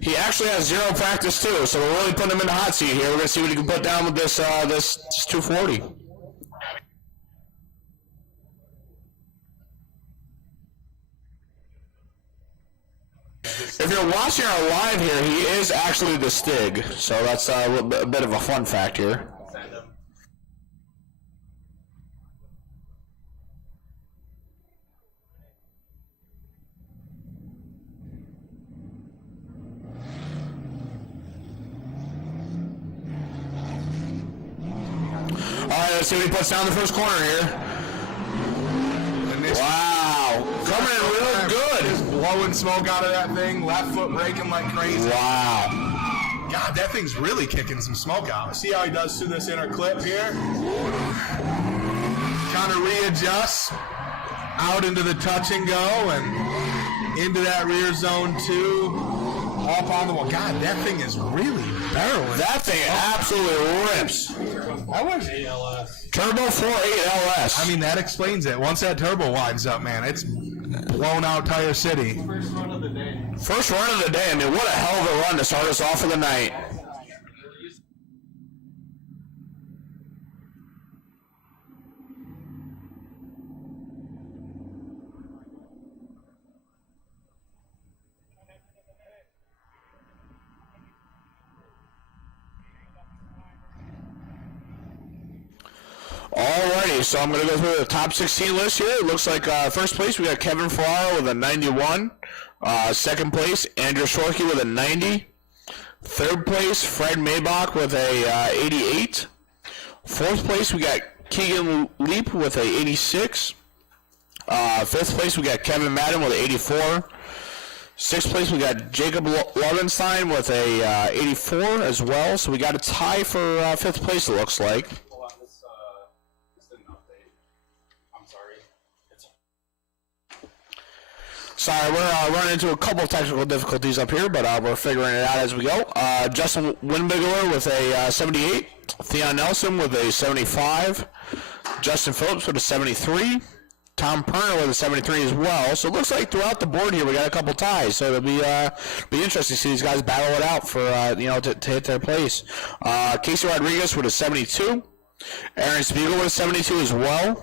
He actually has zero practice too, so we're really putting him in the hot seat here. We're gonna see what he can put down with this 240. If you're watching our live here, he is actually the Stig, so that's a bit of a fun fact here. All right, let's see what he puts down the first corner here. Wow, coming in real good. Just blowing smoke out of that thing, left foot braking like crazy. Wow. God, that thing's really kicking some smoke out. See how he does through this inner clip here? Kind of readjusts out into the touch and go and into that rear zone 2. Up on the wall. God, that thing is really barreling. That thing absolutely rips. That was Turbo 4.8 LS. I mean, that explains it. Once that turbo winds up, man, it's blown out Tire City. First run of the day. First run of the day. I mean, what a hell of a run to start us off for the night. Alrighty, so I'm going to go through the top 16 list here. It looks like first place we got Kevin Ferraro with a 91. Second place, Andrew Shorkey with a 90. Third place, Fred Maybach with a 88. Fourth place, we got Keegan Leap with a 86. Fifth place, we got Kevin Madden with a 84. Sixth place, we got Jacob Lovenstein with a 84 as well. So we got a tie for fifth place, it looks like. Sorry, we're running into a couple of technical difficulties up here, but we're figuring it out as we go. Justin Winbigler with a 78. Theon Nelson with a 75. Justin Phillips with a 73. Tom Perner with a 73 as well. So it looks like throughout the board here we got a couple ties. So it'll be interesting to see these guys battle it out for to hit their place. Casey Rodriguez with a 72. Aaron Spiegel with a 72 as well.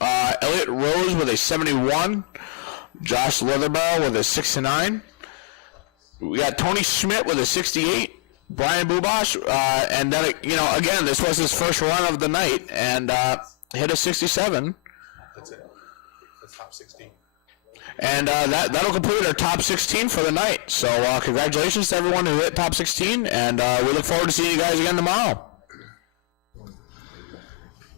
Elliot Rose with a 71. Josh Leatherbarrow with a 69. We got Tony Schmidt with a 68. Brian Bubosh, and then again, this was his first run of the night, and hit a 67. That's it. That's top 16. And that'll complete our top 16 for the night. So congratulations to everyone who hit top 16, and we look forward to seeing you guys again tomorrow.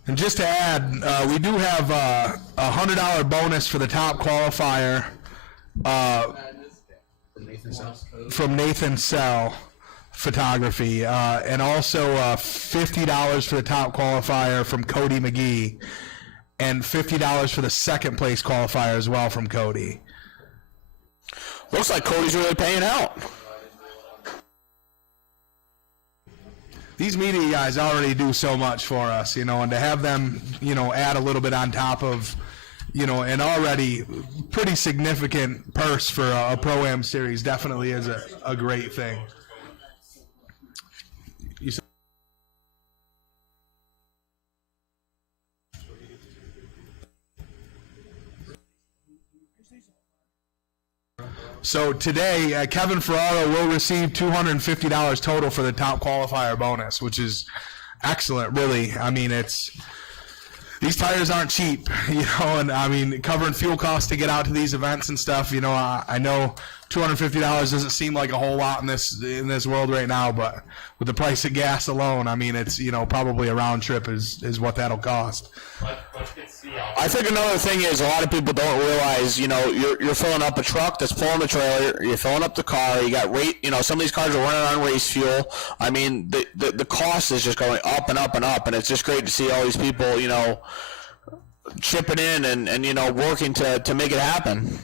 And just to add, we do have a $100 bonus for the top qualifier from Nathan Sell Photography, and also $50 for the top qualifier from Cody McGee, and $50 for the second place qualifier as well from Cody. Looks like Cody's really paying out. These media guys already do so much for us, and to have them, add a little bit on top of, an already pretty significant purse for a Pro-Am series definitely is a great thing. So today, Kevin Ferraro will receive $250 total for the top qualifier bonus, which is excellent, really. I mean, these tires aren't cheap, and I mean, covering fuel costs to get out to these events and stuff, I know $250 doesn't seem like a whole lot in this world right now, but with the price of gas alone, I mean, it's, probably a round trip is what that'll cost. I think another thing is a lot of people don't realize, you're filling up a truck that's pulling the trailer, you're filling up the car, you got some of these cars are running on race fuel. I mean, the cost is just going up and up and up, and it's just great to see all these people, chipping in and working to make it happen.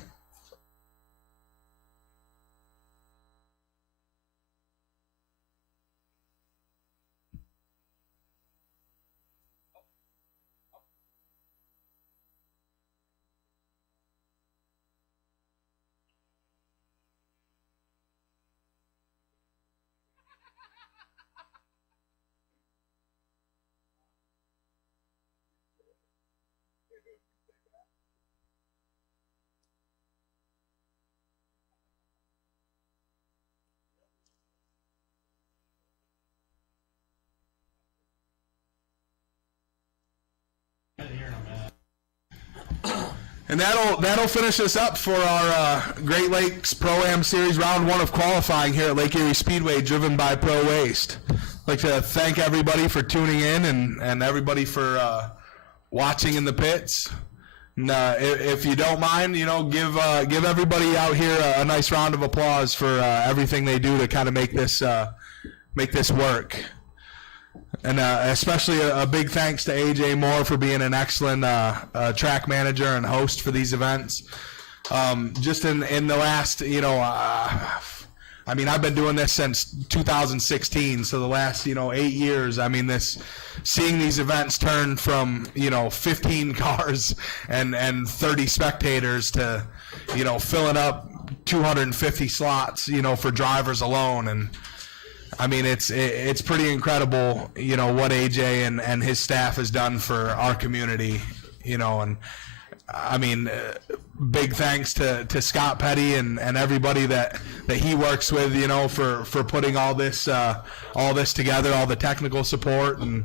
And that'll finish us up for our Great Lakes Pro-Am Series Round 1 of qualifying here at Lake Erie Speedway, driven by Pro Waste. I'd like to thank everybody for tuning in and everybody for watching in the pits. And, if you don't mind, give everybody out here a nice round of applause for everything they do to kind of make this work. And especially a big thanks to AJ Moore for being an excellent track manager and host for these events. Just in the last, I mean, I've been doing this since 2016, so the last, 8 years. I mean, seeing these events turn from, 15 cars and 30 spectators to, filling up 250 slots, for drivers alone. And I mean, it's pretty incredible, what AJ and his staff has done for our community, and I mean, big thanks to Scott Petty and everybody that he works with, for putting all this together, all the technical support, and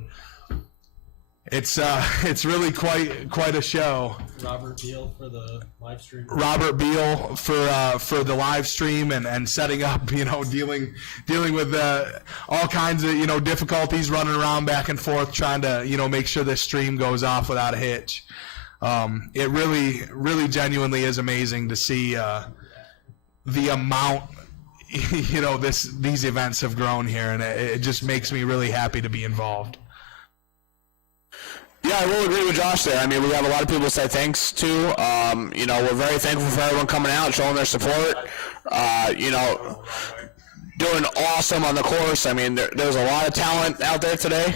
it's really quite a show. Robert Beal for the live stream. Robert Beal for the live stream and setting up, dealing with all kinds of difficulties, running around back and forth, trying to make sure this stream goes off without a hitch. It really genuinely is amazing to see the amount these events have grown here, and it just makes me really happy to be involved. Yeah, I will agree with Josh there. I mean, we have a lot of people to say thanks to. We're very thankful for everyone coming out, showing their support. Doing awesome on the course. I mean, there's a lot of talent out there today.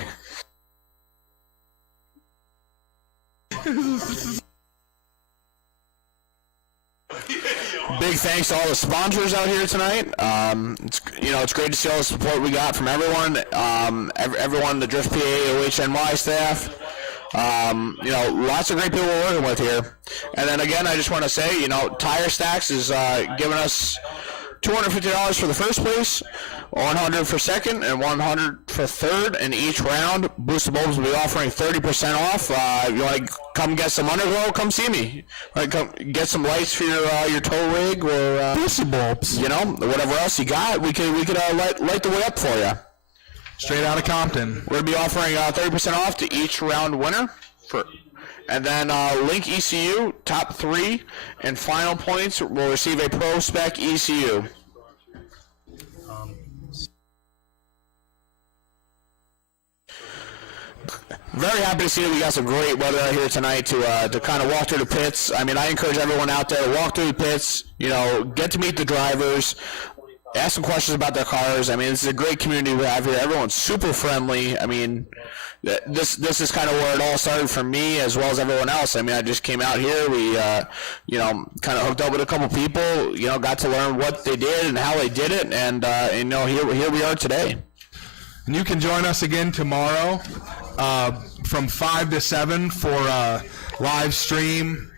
Big thanks to all the sponsors out here tonight. It's great to see all the support we got from everyone. Everyone, the Drift PA, OHNY staff. Lots of great people we're working with here. And then again, I just want to say, Tire Stacks is giving us $250 for the first place, $100 for second, and $100 for third. In each round, Boosted Bulbs will be offering 30% off. You want to come get some underglow? Come see me. Come get some lights for your tow rig or Boosted Bulbs. Whatever else you got. We could light the way up for you. Straight out of Compton. We're gonna be offering 30% off to each round winner and then Link ECU top 3 and final points will receive a Pro Spec ECU. Very happy to see that we got some great weather out here tonight to kind of walk through the pits. I mean, I encourage everyone out there to walk through the pits. Get to meet the drivers. Ask some questions about their cars. I mean, this is a great community we have here. Everyone's super friendly. I mean, this is kind of where it all started for me as well as everyone else. I mean, I just came out here. We, kind of hooked up with a couple people. Got to learn what they did and how they did it, and here we are today. And you can join us again tomorrow from 5 to 7 for a live stream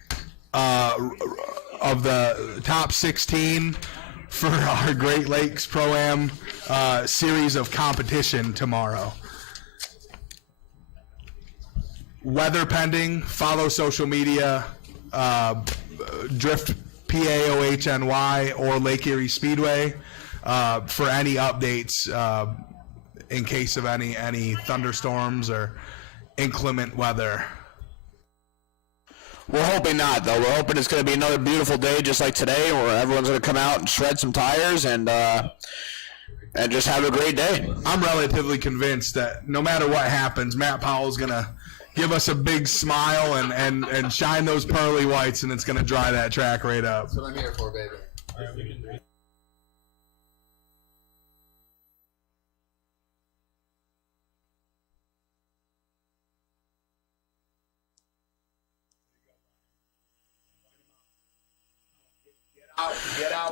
of the top 16 for our Great Lakes ProAm series of competition tomorrow. Weather pending, follow social media, Drift PAOHNY or Lake Erie Speedway for any updates in case of any thunderstorms or inclement weather. We're hoping not, though. We're hoping it's going to be another beautiful day just like today where everyone's going to come out and shred some tires and just have a great day. I'm relatively convinced that no matter what happens, Matt Powell's going to give us a big smile and shine those pearly whites, and it's going to dry that track right up. That's what I'm here for, baby.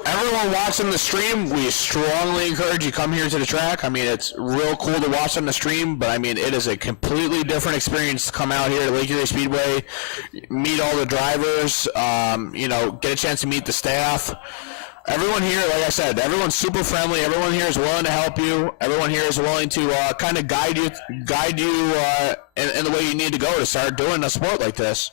Everyone watching the stream, we strongly encourage you come here to the track. I mean, it's real cool to watch on the stream, but I mean, it is a completely different experience to come out here to Lake Erie Speedway, meet all the drivers, get a chance to meet the staff. Everyone here, like I said, everyone's super friendly. Everyone here is willing to help you. Everyone here is willing to kind of guide you in the way you need to go to start doing a sport like this.